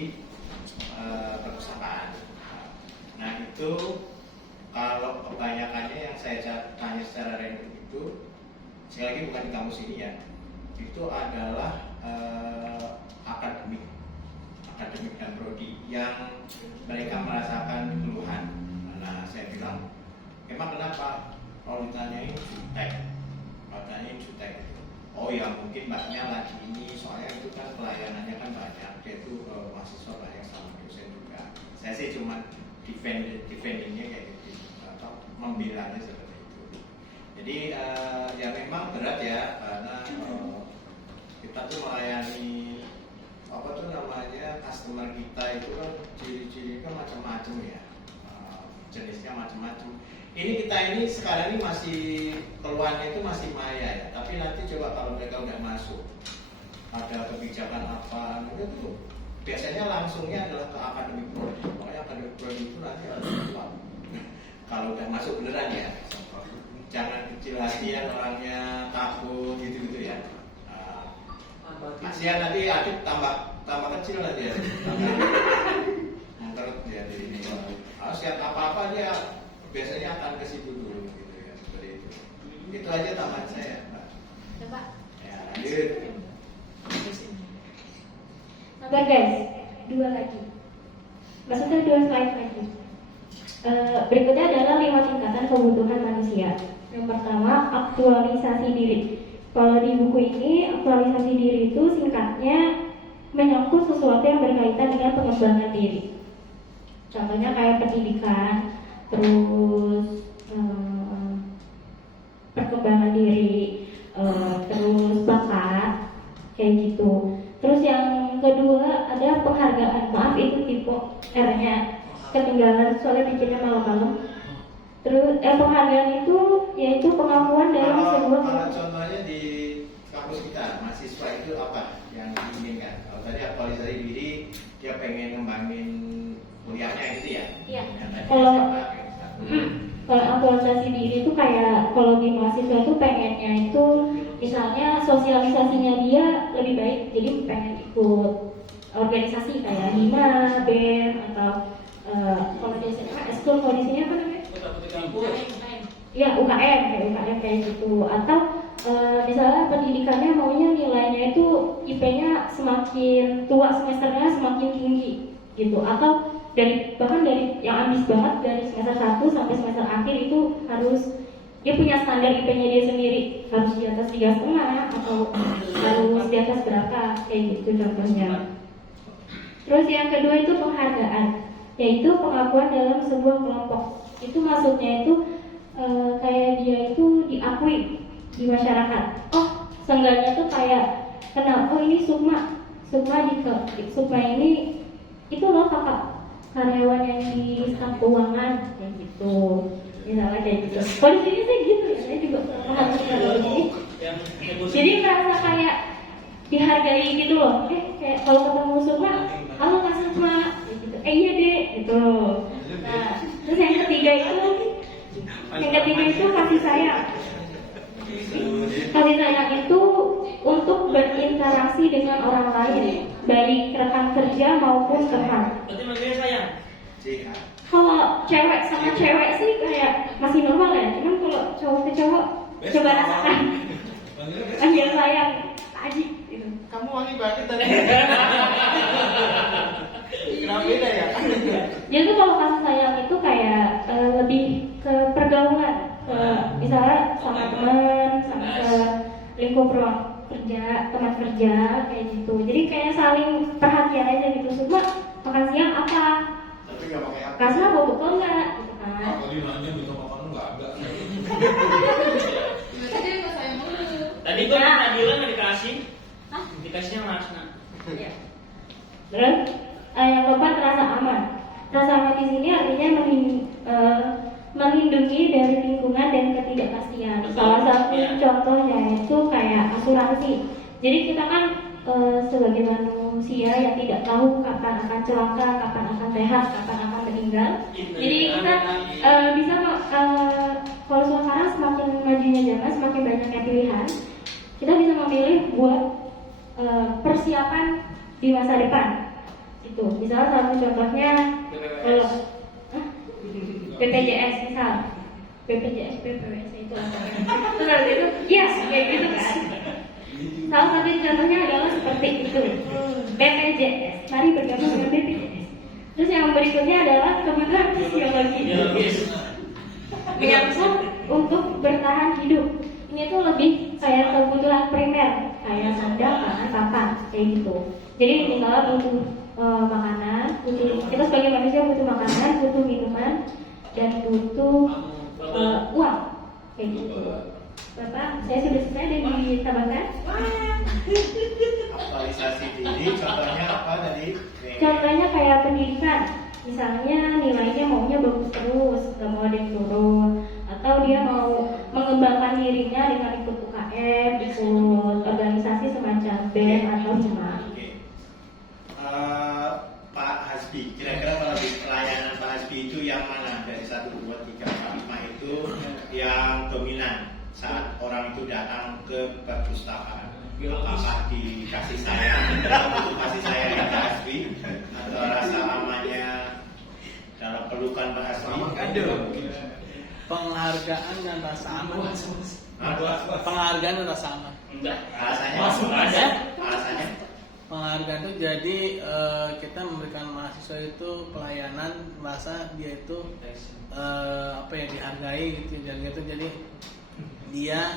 perpustakaan. Nah itu kalau kebanyakannya yang saya tanya secara random itu, sekali lagi bukan di kampus ini ya, itu adalah akademik dan prodi yang mereka merasakan keluhan. Nah saya bilang, emang kenapa? Kalau ditanyain jutek, oh ya mungkin mbaknya lagi ini, soalnya itu kan pelayanannya kan banyak, dia itu mahasiswa banyak sama dosen juga. Saya sih cuma defendingnya kayak gitu, atau membelanya seperti itu. Jadi ya memang berat ya, karena kita tuh melayani customer kita itu kan ciri-cirinya macam-macam ya. jenisnya macam-macam. Ini kita ini sekarang ini masih keluarnya itu masih maya ya, tapi nanti coba kalau mereka udah masuk ada kebijakan apa itu biasanya langsungnya adalah ke akademik prodi. Pokoknya akademik prodi itu nanti harus keluar. Kalau udah masuk beneran ya, jangan kecil hatian orangnya takut gitu-gitu ya. Kasihan nanti Adit tambah kecil nanti ya. Mengkerut dia di ini. Siap apa-apa dia biasanya akan ke situ dulu gitu ya, seperti itu. Itu aja tambahan saya, Mbak. Coba. Ya, lanjut. Sabar guys, 2 lagi. Maksudnya 2 slide lagi. Berikutnya adalah 5 tingkatan kebutuhan manusia. Yang pertama, aktualisasi diri. Kalau di buku ini, aktualisasi diri itu singkatnya menyangkut sesuatu yang berkaitan dengan pengembangan diri. Contohnya kayak pendidikan, terus perkembangan diri, terus bakat, kayak gitu. Terus yang kedua ada penghargaan. Maaf itu tipe R-nya ketinggalan soalnya bikinnya malam-malam. Terus penghargaan itu yaitu pengakuan dalam sebuah kalau contohnya di kampus kita mahasiswa itu apa yang diinginkan? Kalau tadi aktualisasi diri dia pengen ngembangin kuliahnya gitu ya? Iya. Yang tadi Kalau SMA, gitu. kalau aktualisasi diri itu kayak kalau di mahasiswa itu pengennya itu misalnya sosialisasinya dia lebih baik, jadi pengen ikut organisasi kayak HIMA, BEM atau kalau di SMA, eskul, kalau di sini apa namanya? Ya UKM kayak gitu. Atau misalnya pendidikannya maunya nilainya itu IP-nya semakin tua semesternya semakin tinggi gitu. Atau bahkan dari yang ambis banget dari semester 1 sampai semester akhir itu harus dia punya standar IP-nya dia sendiri, harus di atas 3,5 atau harus di atas berapa kayak gitu contohnya. Terus yang kedua itu penghargaan, yaitu pengakuan dalam sebuah kelompok. Itu maksudnya itu kayak dia itu diakui di masyarakat. Oh, seenggaknya tuh kayak kenal, oh ini Sukma ini itu loh kakak karyawan yang di staf keuangan kayak gitu. Misalnya kayak gitu. Kalau di sini sih gitu ya, saya juga menghargai ini. Jadi merasa kayak dihargai gitu loh. Kayak kalau ketemu Sukma, halo Kak Sukma, gitu. Iya deh, gitu. Nah, terus yang ketiga itu kasih sayang. Kasih sayang itu untuk berinteraksi dengan orang lain, baik rekan kerja maupun teman. Berarti manggilnya sayang. Kalau cewek sama cewek sih kayak masih normal ya, cuman kalau cowok ke cowok coba rasakan panggil sayang, Aji gitu. Kamu wangi banget tadi. Kenapa beda ya? Jadi tuh kalau kasih sayang itu kayak lebih ke pergaulan, ke misalnya sama teman, sama ke lingkup ruang kerja, teman kerja kayak gitu. Jadi kayak saling perhatian aja gitu. Semua makan siang apa? Tapi nggak pakai apa. Kasih mau bekal nggak? Gitu kan. Tadi nanya bisa makan enggak? Berarti dia nggak sayang mulu. Tadi gua minta Dila nggak dikasih. Dikasihnya Mas Nak. Iya. Terus yang keempat rasa aman. Rasa aman di sini artinya melindungi dari lingkungan dan ketidakpastian. Salah satu contohnya itu kayak asuransi. Jadi kita kan sebagai manusia yang tidak tahu kapan akan celaka, kapan akan sehat, kapan akan meninggal. Jadi kita bisa kalau sekarang semakin majunya zaman, semakin banyaknya pilihan, kita bisa memilih buat persiapan di masa depan. Itu misalnya satu contohnya BPJS misal, BPJS, BPWS itu terus itu, yes kayak gitu kan. Salah satu contohnya adalah seperti itu, BPJS. Mari bergabung dengan BPJS. Terus yang berikutnya adalah kebutuhan fisiologi, menyangkut untuk bertahan hidup. Ini tuh lebih kayak kebutuhan primer, kayak sandang, makan, papan, kayak gitu. Jadi misalnya butuh makanan, kita sebagai manusia butuh makanan, butuh minuman, dan butuh uang, kayak gitu. Bapak, saya sudah selesai dan ditambahkan. Aktualisasi diri, contohnya apa tadi? Contohnya kayak pendidikan, misalnya nilainya maunya bagus terus, nggak mau ada yang turun, atau dia mau mengembangkan dirinya dengan ikut UKM, ikut organisasi semacam BEM atau HIMA. Oke. Pak Hasbi, kira-kira kalau di pelayanan Pak Hasbi itu yang mana dari 1, 2, 3, 4, 5 itu yang dominan saat orang itu datang ke perpustakaan? Apakah dikasih sayang, untuk kasih sayang Pak Hasbi, atau rasa amannya dalam pelukan Pak Hasbi? Aduh. Penghargaan dan rasa aman. Apa? Penghargaan dan rasa aman. Enggak. Alasannya? Ada. Alasannya? Penghargaan itu jadi kita memberikan mahasiswa itu pelayanan, merasa dia itu dihargai gitu, jadi dia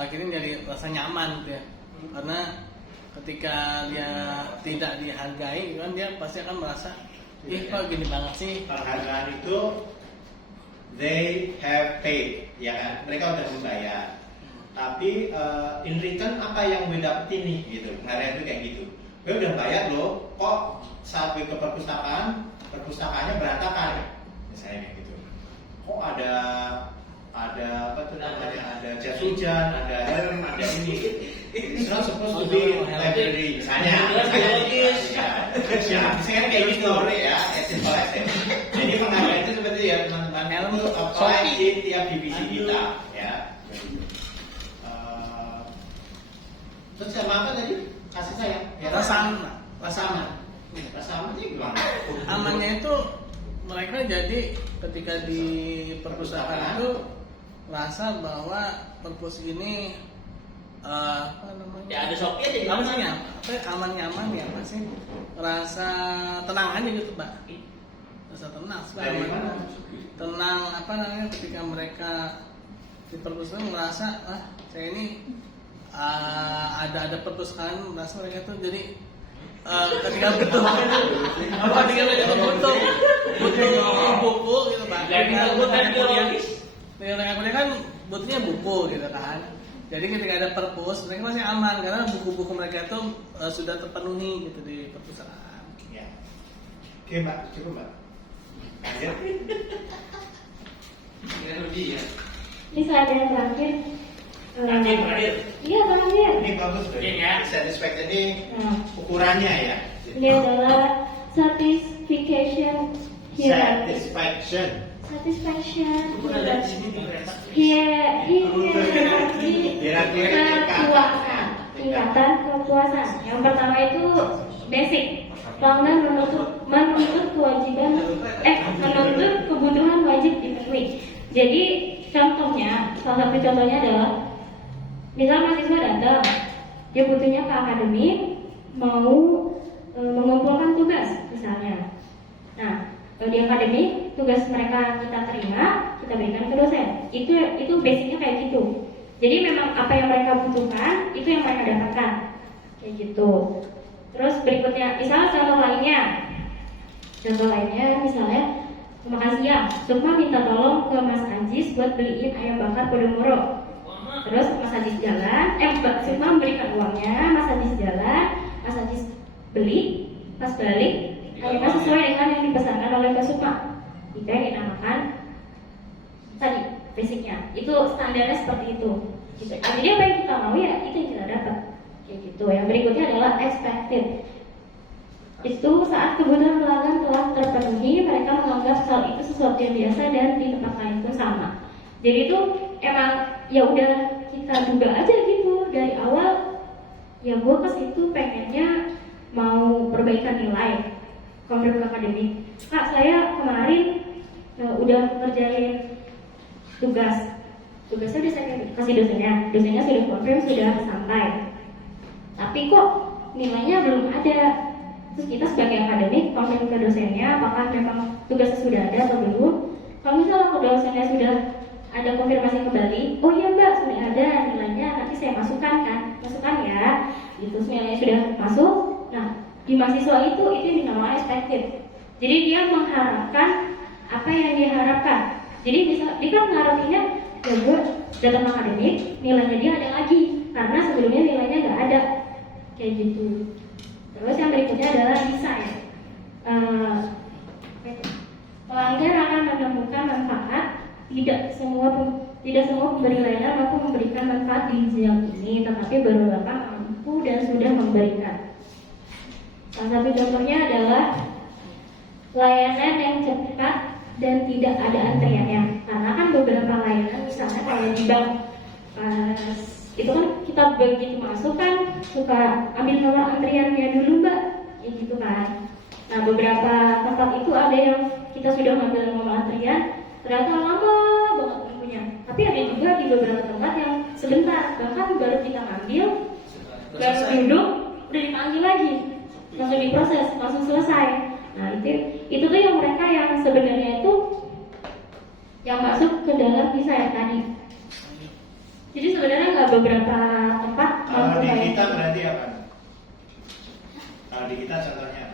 akhirnya jadi rasa nyaman gitu ya. Karena ketika dia tidak dihargai gitu kan, dia pasti akan merasa kok gini banget sih. Penghargaan itu they have paid, ya kan? Mereka udah membayar. Tapi in return apa yang gue dapetin nih gitu. Penghargaan itu kayak gitu. Gue udah bayar loh, kok saat gue ke perpustakaannya berantakan, misalnya kayak gitu. Kok ada apa tuh namanya, ada jas hujan, ada helm, ada ini. It's not supposed to be library, misalnya. Ya, misalnya kayak gitu ya, simple as that. Jadi penghargaan itu seperti ya teman-teman, helm itu apply di tiap divisi kita, ya. Terus sama apa tadi? Kasih sayang. Ya, Rasa aman. Rasa aman sih gimana? Amannya itu mereka jadi ketika di perpustakaan itu merasa bahwa perpus ini apa namanya? Ya ada Shopee aja di aman mana? ya, aman nyaman ya pasti rasa tenang aja gitu Pak. Rasa tenang, Dari mana? tenang apa namanya ketika mereka di perpustakaan merasa saya ini ada perpustakaan, merasa mereka tuh jadi ketika butuh buku gitu Pak. Dengan kuliah kan butuhnya buku gitu kan. Jadi ketika ada perpus mereka masih aman karena buku-buku mereka itu sudah terpenuhi gitu di perpustakaan. Ya. Oke Mbak, cukup Mbak. Ya. Ini slide yang terakhir. Terakhir. Iya terakhir. Ini bagus tuh. Oke, ya. Satisfaction ini Nah, ukurannya ya. ini adalah satisfaction hierarchy. Satisfaction hierarchy kepuasan, tingkatan kepuasan. Yang pertama itu basic, pelanggan menuntut kewajiban, menuntut kebutuhan wajib dipenuhi. Jadi contohnya, salah satu contohnya adalah misal mahasiswa datang, dia butuhnya ke akademik, mau mengumpulkan tugas misalnya. Nah, di akademik tugas mereka kita terima, kita berikan ke dosen. Itu basicnya kayak gitu. Jadi memang apa yang mereka butuhkan itu yang mereka dapatkan, kayak gitu. Terus berikutnya, misalnya contoh lainnya misalnya makan siang, Sukma minta tolong ke Mas Ajis buat beliin ayam bakar Podomoro. Terus Mas Ajis jalan, Sukma memberikan uangnya, Mas Ajis jalan, Mas Ajis beli, pas balik ayamnya sesuai dengan yang dipesankan oleh Mbak Sukma. Itu yang dinamakan tadi basicnya. Itu standarnya seperti itu. Gitu. Jadi apa yang kita mau ya itu yang kita dapat. Kayak gitu. Yang berikutnya adalah expected. Itu saat kebutuhan pelanggan telah terpenuhi, mereka menganggap hal itu sesuatu yang biasa dan di tempat lain pun sama. Jadi itu emang ya udah kita duga aja gitu dari awal. Ya gue ke situ pengennya mau perbaikan nilai, konfirmasi akademik. Kak, saya kemarin udah ngerjain tugasnya udah saya kasih dosennya sudah konfirm, sudah sampai. Tapi kok nilainya belum ada. Terus kita sebagai akademik konfirm ke dosennya apakah memang tugasnya sudah ada atau belum. Kalau misalnya ke dosennya sudah ada konfirmasi kembali, oh iya Mbak sudah ada nilainya, nanti saya masukkan ya. Gitu, nilainya sudah masuk. Nah, di mahasiswa itu yang dinamakan expected. Jadi dia mengharapkan apa yang dia harapkan. Jadi dia kan mengharapinnya ya gue datang akademik, nilainya dia ada lagi karena sebelumnya nilainya nggak ada, kayak gitu. Terus yang berikutnya adalah desain. Pelanggan akan menemukan tidak semua pemberi layanan mampu memberikan manfaat di jenjang ini, tetapi beberapa mampu dan sudah memberikan. Salah satu contohnya adalah layanan yang cepat dan tidak ada antriannya. Karena kan beberapa layanan misalnya kalau di bank itu kan kita begitu masuk kan suka ambil nomor antriannya dulu mbak, ya gitu kan. Nah beberapa tempat itu ada yang kita sudah ngambil nomor antrian ternyata lama banget nunggunya. Tapi ada juga di beberapa tempat yang sebentar, bahkan baru kita ngambil, baru duduk, udah dipanggil lagi, langsung diproses, langsung selesai. Nah itu tuh yang mereka yang sebenarnya itu yang masuk ke dalam desain tadi. Jadi sebenarnya nggak beberapa tempat Kalau mampu di kayak kita gitu. berarti apa? Kalau di kita contohnya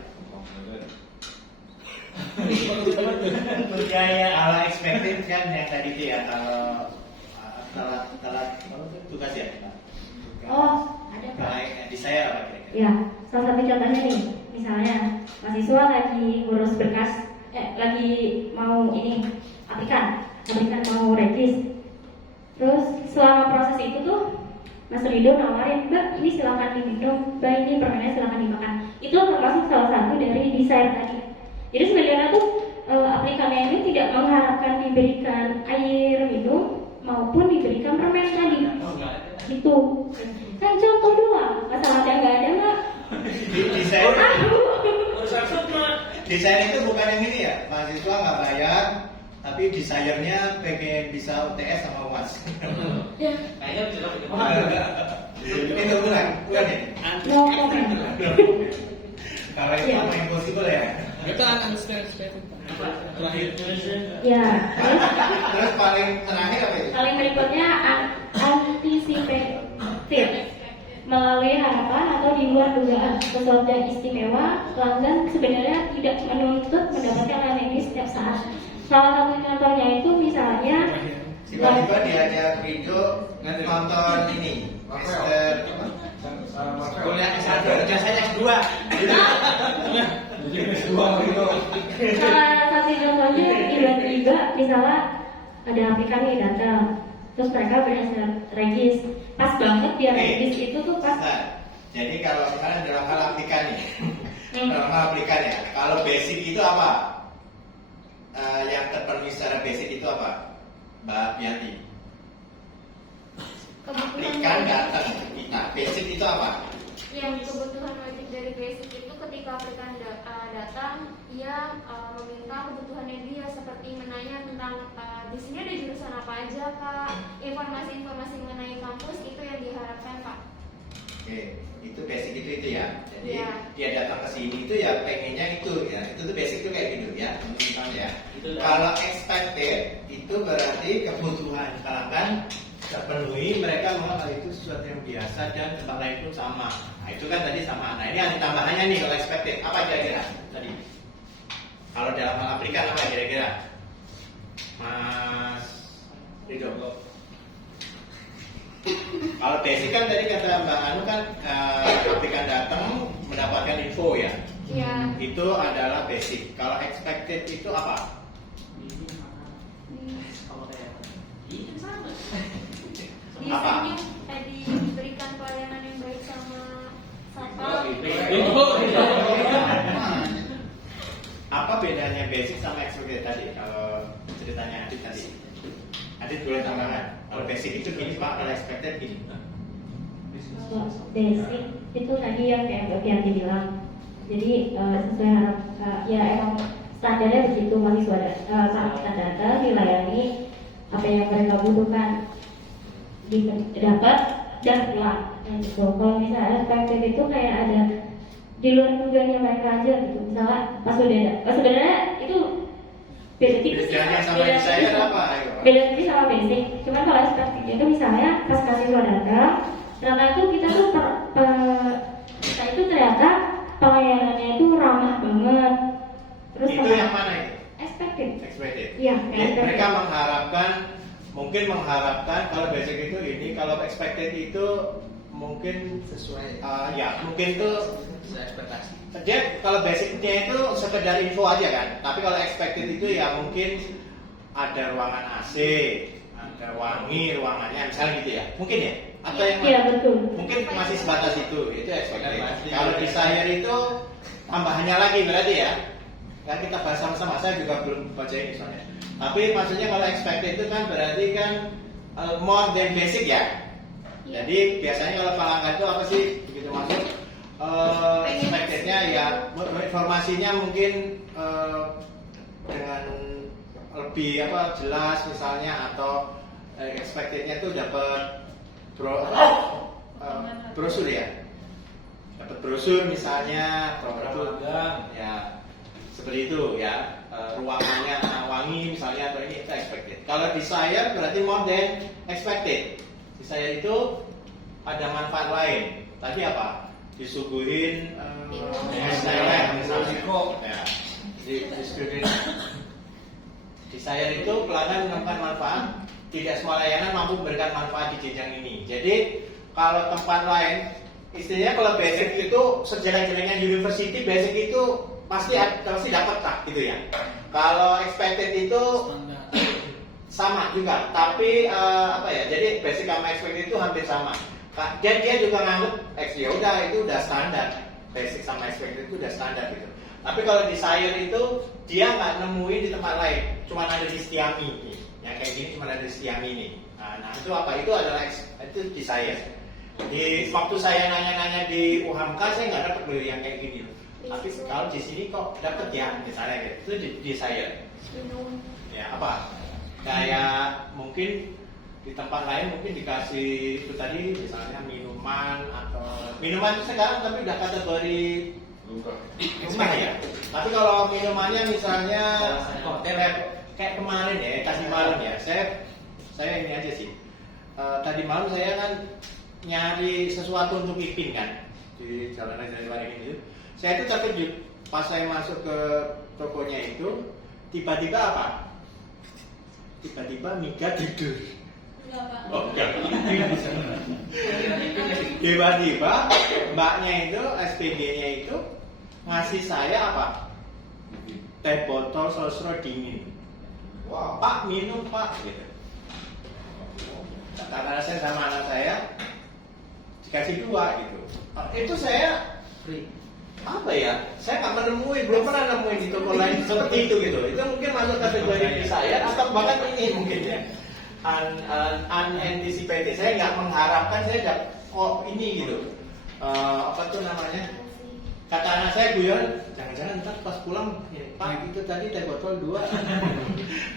Percaya. kalau expected kan yang tadi itu ya, kalau telat tugas ya. Oh, ada Pak. Kalau di saya apa kira-kira? Ya, salah satu contohnya nih, misalnya mahasiswa lagi ngurus berkas, lagi mau ini aplikan mau regis. Terus selama proses itu tuh Mas Rido nawarin, Mbak ini silakan diminum, Mbak ini permennya silakan dimakan. Itu termasuk salah satu dari desain tadi. Jadi sebenarnya tuh aplikannya ini tidak mengharapkan diberikan air minum maupun diberikan permen tadi. Gitu. Kan contoh doang, masalah ada nggak ada nggak? Desain, Urusan semua. desain itu bukan yang ini ya, mahasiswa nggak bayar, tapi desainnya pengen bisa UTS sama UAS. Kayaknya bisa Itu bukan ya? No comment. Kalau itu Iya. apa impossible ya? Itu understand terakhir. Ya, Terus paling terakhir apa itu? paling berikutnya antisipatif melalui harapan atau di luar dugaan sesuatu yang istimewa. Pelanggan sebenarnya tidak menuntut mendapatkan layanan ini setiap saat. Salah satu contohnya itu misalnya Tiba-tiba diajak video nonton ini, Mister kuliah S1, jasanya S2. salah satu contohnya tiba-tiba misalnya ada aplikan nih datang, terus mereka berhasil regis. Pas banget dia regis itu tuh pas. Nah, jadi kalau misalnya dalam hal aplikan nih, dalam hal aplikan ya, kalau basic itu apa? Yang terpenuhi secara basic itu apa, Mbak Bianti? Aplikan datang kita, basic itu apa? Yang kebutuhan wajib dari basic itu ketika aplikan datang, ia meminta kebutuhannya dia seperti menanya tentang di sini ada jurusan apa aja Kak, informasi-informasi mengenai kampus itu yang diharapkan Pak. Oke, itu basic itu ya. Jadi Iya. dia datang ke sini itu ya pengennya itu ya. Itu tuh basic tuh kayak gitu ya, teman-teman ya. Itulah. Kalau expected itu berarti kebutuhan pelanggan terpenuhi, mereka menganggap itu sesuatu yang biasa dan tempat lain pun sama. Nah itu kan tadi sama. Nah ini ada tambahannya nih kalau expected apa kira-kira tadi? Kalau dalam hal aplikan apa kira-kira? Mas Rido. Kalau basic kan tadi kata Mbak Anu kan aplikan datang mendapatkan info ya. Iya. Itu adalah basic. Kalau expected itu apa? Apa? Desainnya diberikan pelayanan yang baik sama satpam. Apa bedanya basic sama expected tadi? Kalau ceritanya Adit tadi. Adit boleh tambahkan. Kalau basic itu gini Pak, kalau expected gini. Kalau basic itu tadi yang kayak Mbak Bianti bilang. Jadi sesuai ya emang standarnya begitu, mahasiswa saat kita datang dilayani apa yang mereka butuhkan dapat dan pulang. Gitu. Kalau misalnya expected itu kayak ada di luar dugaannya mereka aja gitu. Misalnya pas sebenarnya itu beda tipis sih. Bedanya sama desainer apa? Ayo. Beda tipis sama basic. Cuman kalau expected itu misalnya pas mahasiswa datang, ternyata itu kita tuh kita itu ternyata pelayanannya itu ramah banget. Terus Itu yang mana itu? expected. Expected. Iya, Jadi expected. mereka mengharapkan kalau basic itu ini, kalau expected itu mungkin sesuai ya mungkin itu ekspektasi. dia kalau basicnya itu sekedar info aja kan, tapi kalau expected itu ya mungkin ada ruangan AC, ada wangi ruangannya, misalnya gitu ya, mungkin ya? Atau yang Iya betul. mungkin masih sebatas itu expected. Kalau desire itu tambahannya lagi berarti ya. Kan kita bahas sama-sama, saya juga belum baca ini soalnya. Tapi maksudnya kalau expected itu kan berarti kan more than basic ya. Jadi biasanya kalau pelanggan itu apa sih begitu masuk expectednya ya informasinya mungkin dengan lebih jelas misalnya, atau expectednya itu dapat brosur ya, dapat brosur misalnya, atau ya seperti itu ya, ruangannya wangi misalnya, atau ini expected. Kalau desire berarti more than expected. Desire itu ada manfaat lain. Tadi apa? Disuguhin misalnya ya, disuguhin. Desire itu pelanggan menemukan manfaat. Tidak semua layanan mampu memberikan manfaat di jenjang ini. Jadi kalau tempat lain, istilahnya kalau basic itu sejelek-jeleknya university, basic itu pasti dapat lah gitu ya. Kalau expected itu sama juga, tapi jadi basic sama expected itu hampir sama. Dan dia juga nganggep ya udah itu udah standar, basic sama expected itu udah standar gitu. Tapi kalau desire itu dia nggak nemuin di tempat lain, cuma ada di Setiami nih. Yang kayak gini cuma ada di Setiami nih. Nah itu apa? Itu adalah itu desire. Jadi waktu saya nanya-nanya di UHAMKA saya nggak dapat beli yang kayak gini. Tapi kalau di sini kok dapat ya, misalnya gitu. Itu desire. Ya apa? Kayak mungkin di tempat lain mungkin dikasih itu tadi misalnya minuman, atau minuman itu sekarang tapi udah kategori murah ya. Tapi kalau minumannya misalnya kayak kemarin ya, tadi malam ya, saya ini aja sih. Tadi malam saya kan nyari sesuatu untuk Ipin kan di jalanan ini. Saya itu terkejut pas saya masuk ke tokonya itu, tiba-tiba apa? Tiba-tiba Mika tidur. Oh, enggak. Tiba-tiba mbaknya itu, SPG-nya itu ngasih saya apa? Teh botol sosro dingin. Wow. Pak minum pak, gitu. Kata saya sama anak saya dikasih 2 gitu. Itu saya apa ya? Saya nggak menemui, belum pernah nemuin di toko lain seperti itu gitu. Itu mungkin masuk kategori saya atau bahkan ini mungkin ya. Unanticipated. Saya nggak mengharapkan saya dapat ini gitu. Apa tuh namanya? Kata anak saya, guyon, jangan-jangan ntar pas pulang, Pak itu tadi teh botol 2.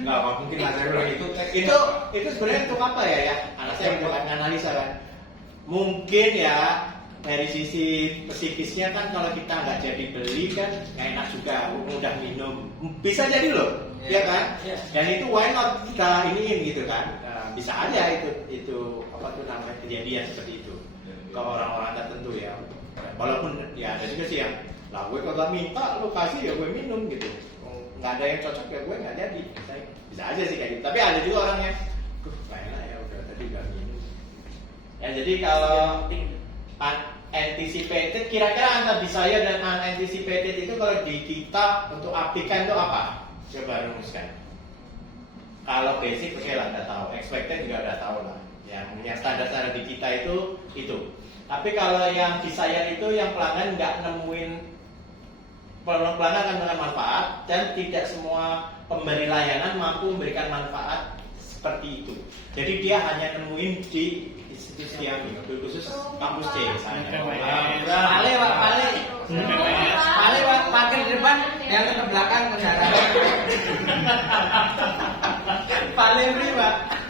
Nggak apa mungkin lah saya bilang itu sebenarnya untuk apa ya? Anak saya juga analisa kan. Mungkin ya dari sisi psikisnya kan kalau kita nggak jadi beli kan nggak enak juga, udah minum. Bisa jadi loh, ya kan? Dan itu why not kita iniin gitu kan? Bisa aja itu apa tuh namanya kejadian seperti itu ke orang-orang tertentu ya. Walaupun ya ada juga sih yang lah gue kagak minta lu kasih ya gue minum gitu, nggak ada yang cocok ya gue nggak jadi. Bisa aja sih kayak gitu. Tapi ada juga orang yang nggak enak ya udah tadi udah minum. Ya jadi kalau unanticipated, kira-kira antara desire dan unanticipated itu kalau di kita untuk applikan itu apa? Coba rumuskan. Kalau basic oke lah udah tahu, expected juga udah tahu lah. Yang standar-standar di kita itu. Tapi kalau yang desire itu yang pelanggan nggak nemuin, pelanggan akan dengan manfaat dan tidak semua pemberi layanan mampu memberikan manfaat seperti itu. Jadi dia hanya nemuin di institusi yang khusus kampus C misalnya. Pale Pak, parkir di depan, yang ke belakang mendarat. Pale beri Pak.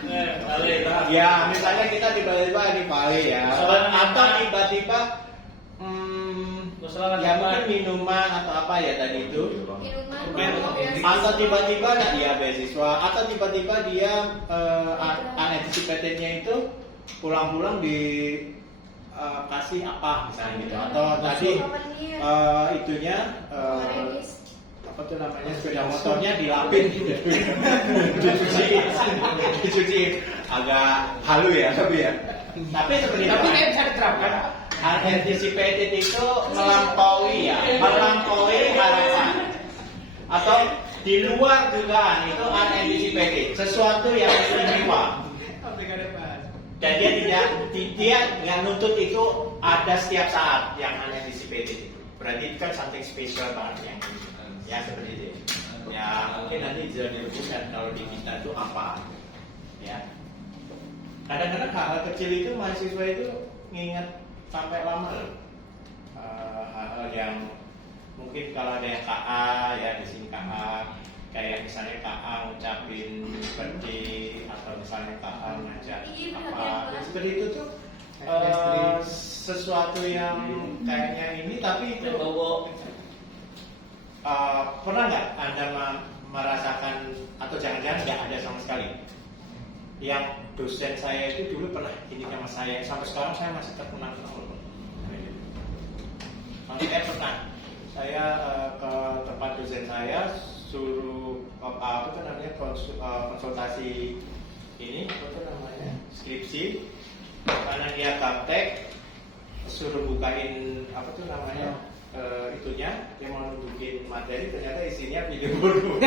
Ya, misalnya kita tiba-tiba di Pale ya, atau tiba-tiba ya mungkin minuman atau apa ya tadi itu, atau tiba-tiba dia beasiswa, atau tiba-tiba dia unanticipatednya itu pulang-pulang di kasih apa misalnya gitu, atau tadi itunya apa tuh namanya sepeda motornya dilapin dicuci agak halu ya tapi seperti itu. Tapi kayak bisa diterapkan. Unanticipated itu melampaui harapan, atau Di luar dugaan itu unanticipated, sesuatu yang istimewa. Dan dia nggak nuntut itu ada setiap saat yang unanticipated itu. Berarti itu kan something special banget yang ya seperti itu. Ya mungkin nanti bisa dirumuskan kalau di kita itu apa, ya. Kadang-kadang hal-hal kecil itu mahasiswa itu nginget sampai lama loh. Hal-hal yang mungkin kalau ada yang KA ya di sini KA, kayak misalnya KA ngucapin birthday atau misalnya KA ngajak apa, ya, seperti itu tuh sesuatu yang kayaknya ini tapi itu pernah nggak Anda merasakan atau jangan-jangan nggak ada sama sekali? Yang dosen saya itu dulu pernah ini sama saya, sampai sekarang saya masih terkenang loh. Saya pernah, saya ke tempat dosen saya suruh apa tuh namanya konsultasi ini apa tuh namanya skripsi, karena dia gaptek suruh bukain apa tuh namanya itunya, dia mau nunjukin materi ternyata isinya video bodoh.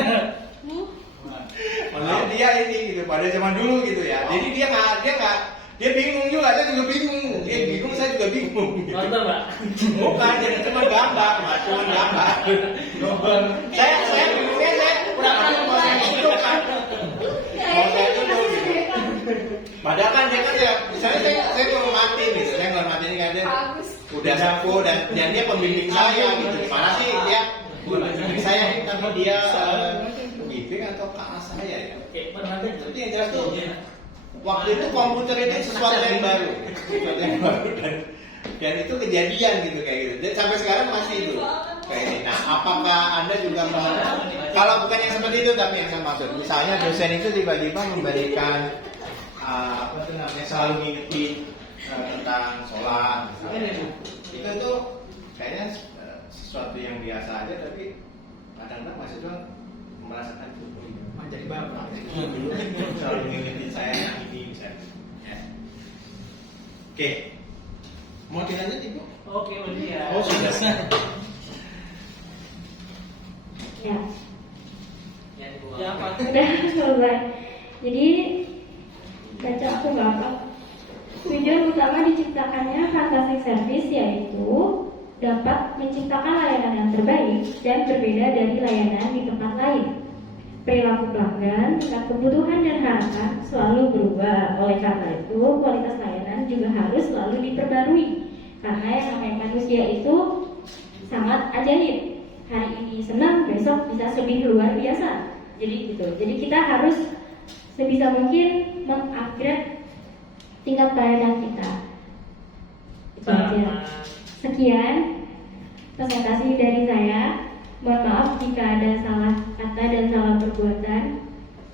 Maksudnya dia ini gitu pada zaman dulu gitu ya. Jadi dia bingung juga, saya juga bingung. Dia bingung, saya juga bingung. Gitu. Nonton, Mbak? Bukan, jadi cuma gambar, Mbak, cuma gambar. Saya bingungnya saya pura-pura mau saya tunjukkan. Mau saya tunjuk gitu. Padahal kan dia kan ya, misalnya saya menghormati nih, saya menghormati ini kan dia udah sapu dan dia pembimbing saya gitu. Gimana sih dia pembimbing saya ini tapi dia pembimbing atau kakak saya ya? Jadi yang jelas tuh waktu itu komputer itu sesuatu yang baru, dan itu kejadian gitu kayak gitu. Dan sampai sekarang masih itu kayak ini. Nah, apakah Anda juga kalau bukan yang seperti itu tapi yang saya maksud, misalnya dosen itu tiba-tiba memberikan apa tuh namanya selalu ngingetin tentang sholat misalnya. Itu tuh kayaknya sesuatu yang biasa aja tapi kadang-kadang mahasiswa merasakan itu jadi bapak selalu ngingetin saya yang ini misalnya ya. Oke, mau dilanjut Ibu? Oke, udah. Oh sudah. Ya. Ya, Pak. Udah selesai. Jadi baca aku bapak. Tujuan utama diciptakannya fantastic service yaitu dapat menciptakan layanan yang terbaik dan berbeda dari layanan di tempat lain. Perilaku pelanggan, tingkat kebutuhan dan harapan selalu berubah. Oleh karena itu, kualitas layanan juga harus selalu diperbarui. Karena yang namanya manusia itu sangat ajaib. Hari ini senang, besok bisa lebih luar biasa. Jadi gitu. Jadi kita harus sebisa mungkin mengupgrade tingkat pelayanan kita. Itu aja. Sekian presentasi dari saya. Mohon maaf jika ada salah kata dan salah perbuatan,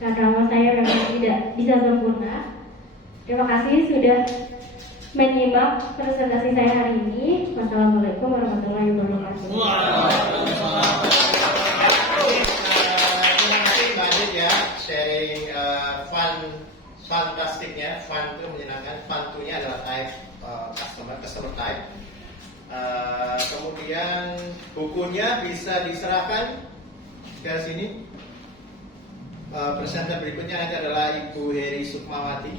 karena saya memang tidak bisa sempurna. Terima kasih sudah menyimak presentasi saya hari ini. Wassalamualaikum warahmatullahi wabarakatuh. Terima kasih Mbak Adit ya, sharing fantastiknya. Fun itu menyenangkan, fun-nya adalah type customer type. Kemudian bukunya bisa diserahkan ke sini. Presenter berikutnya nanti adalah Ibu Heri Sukmawati.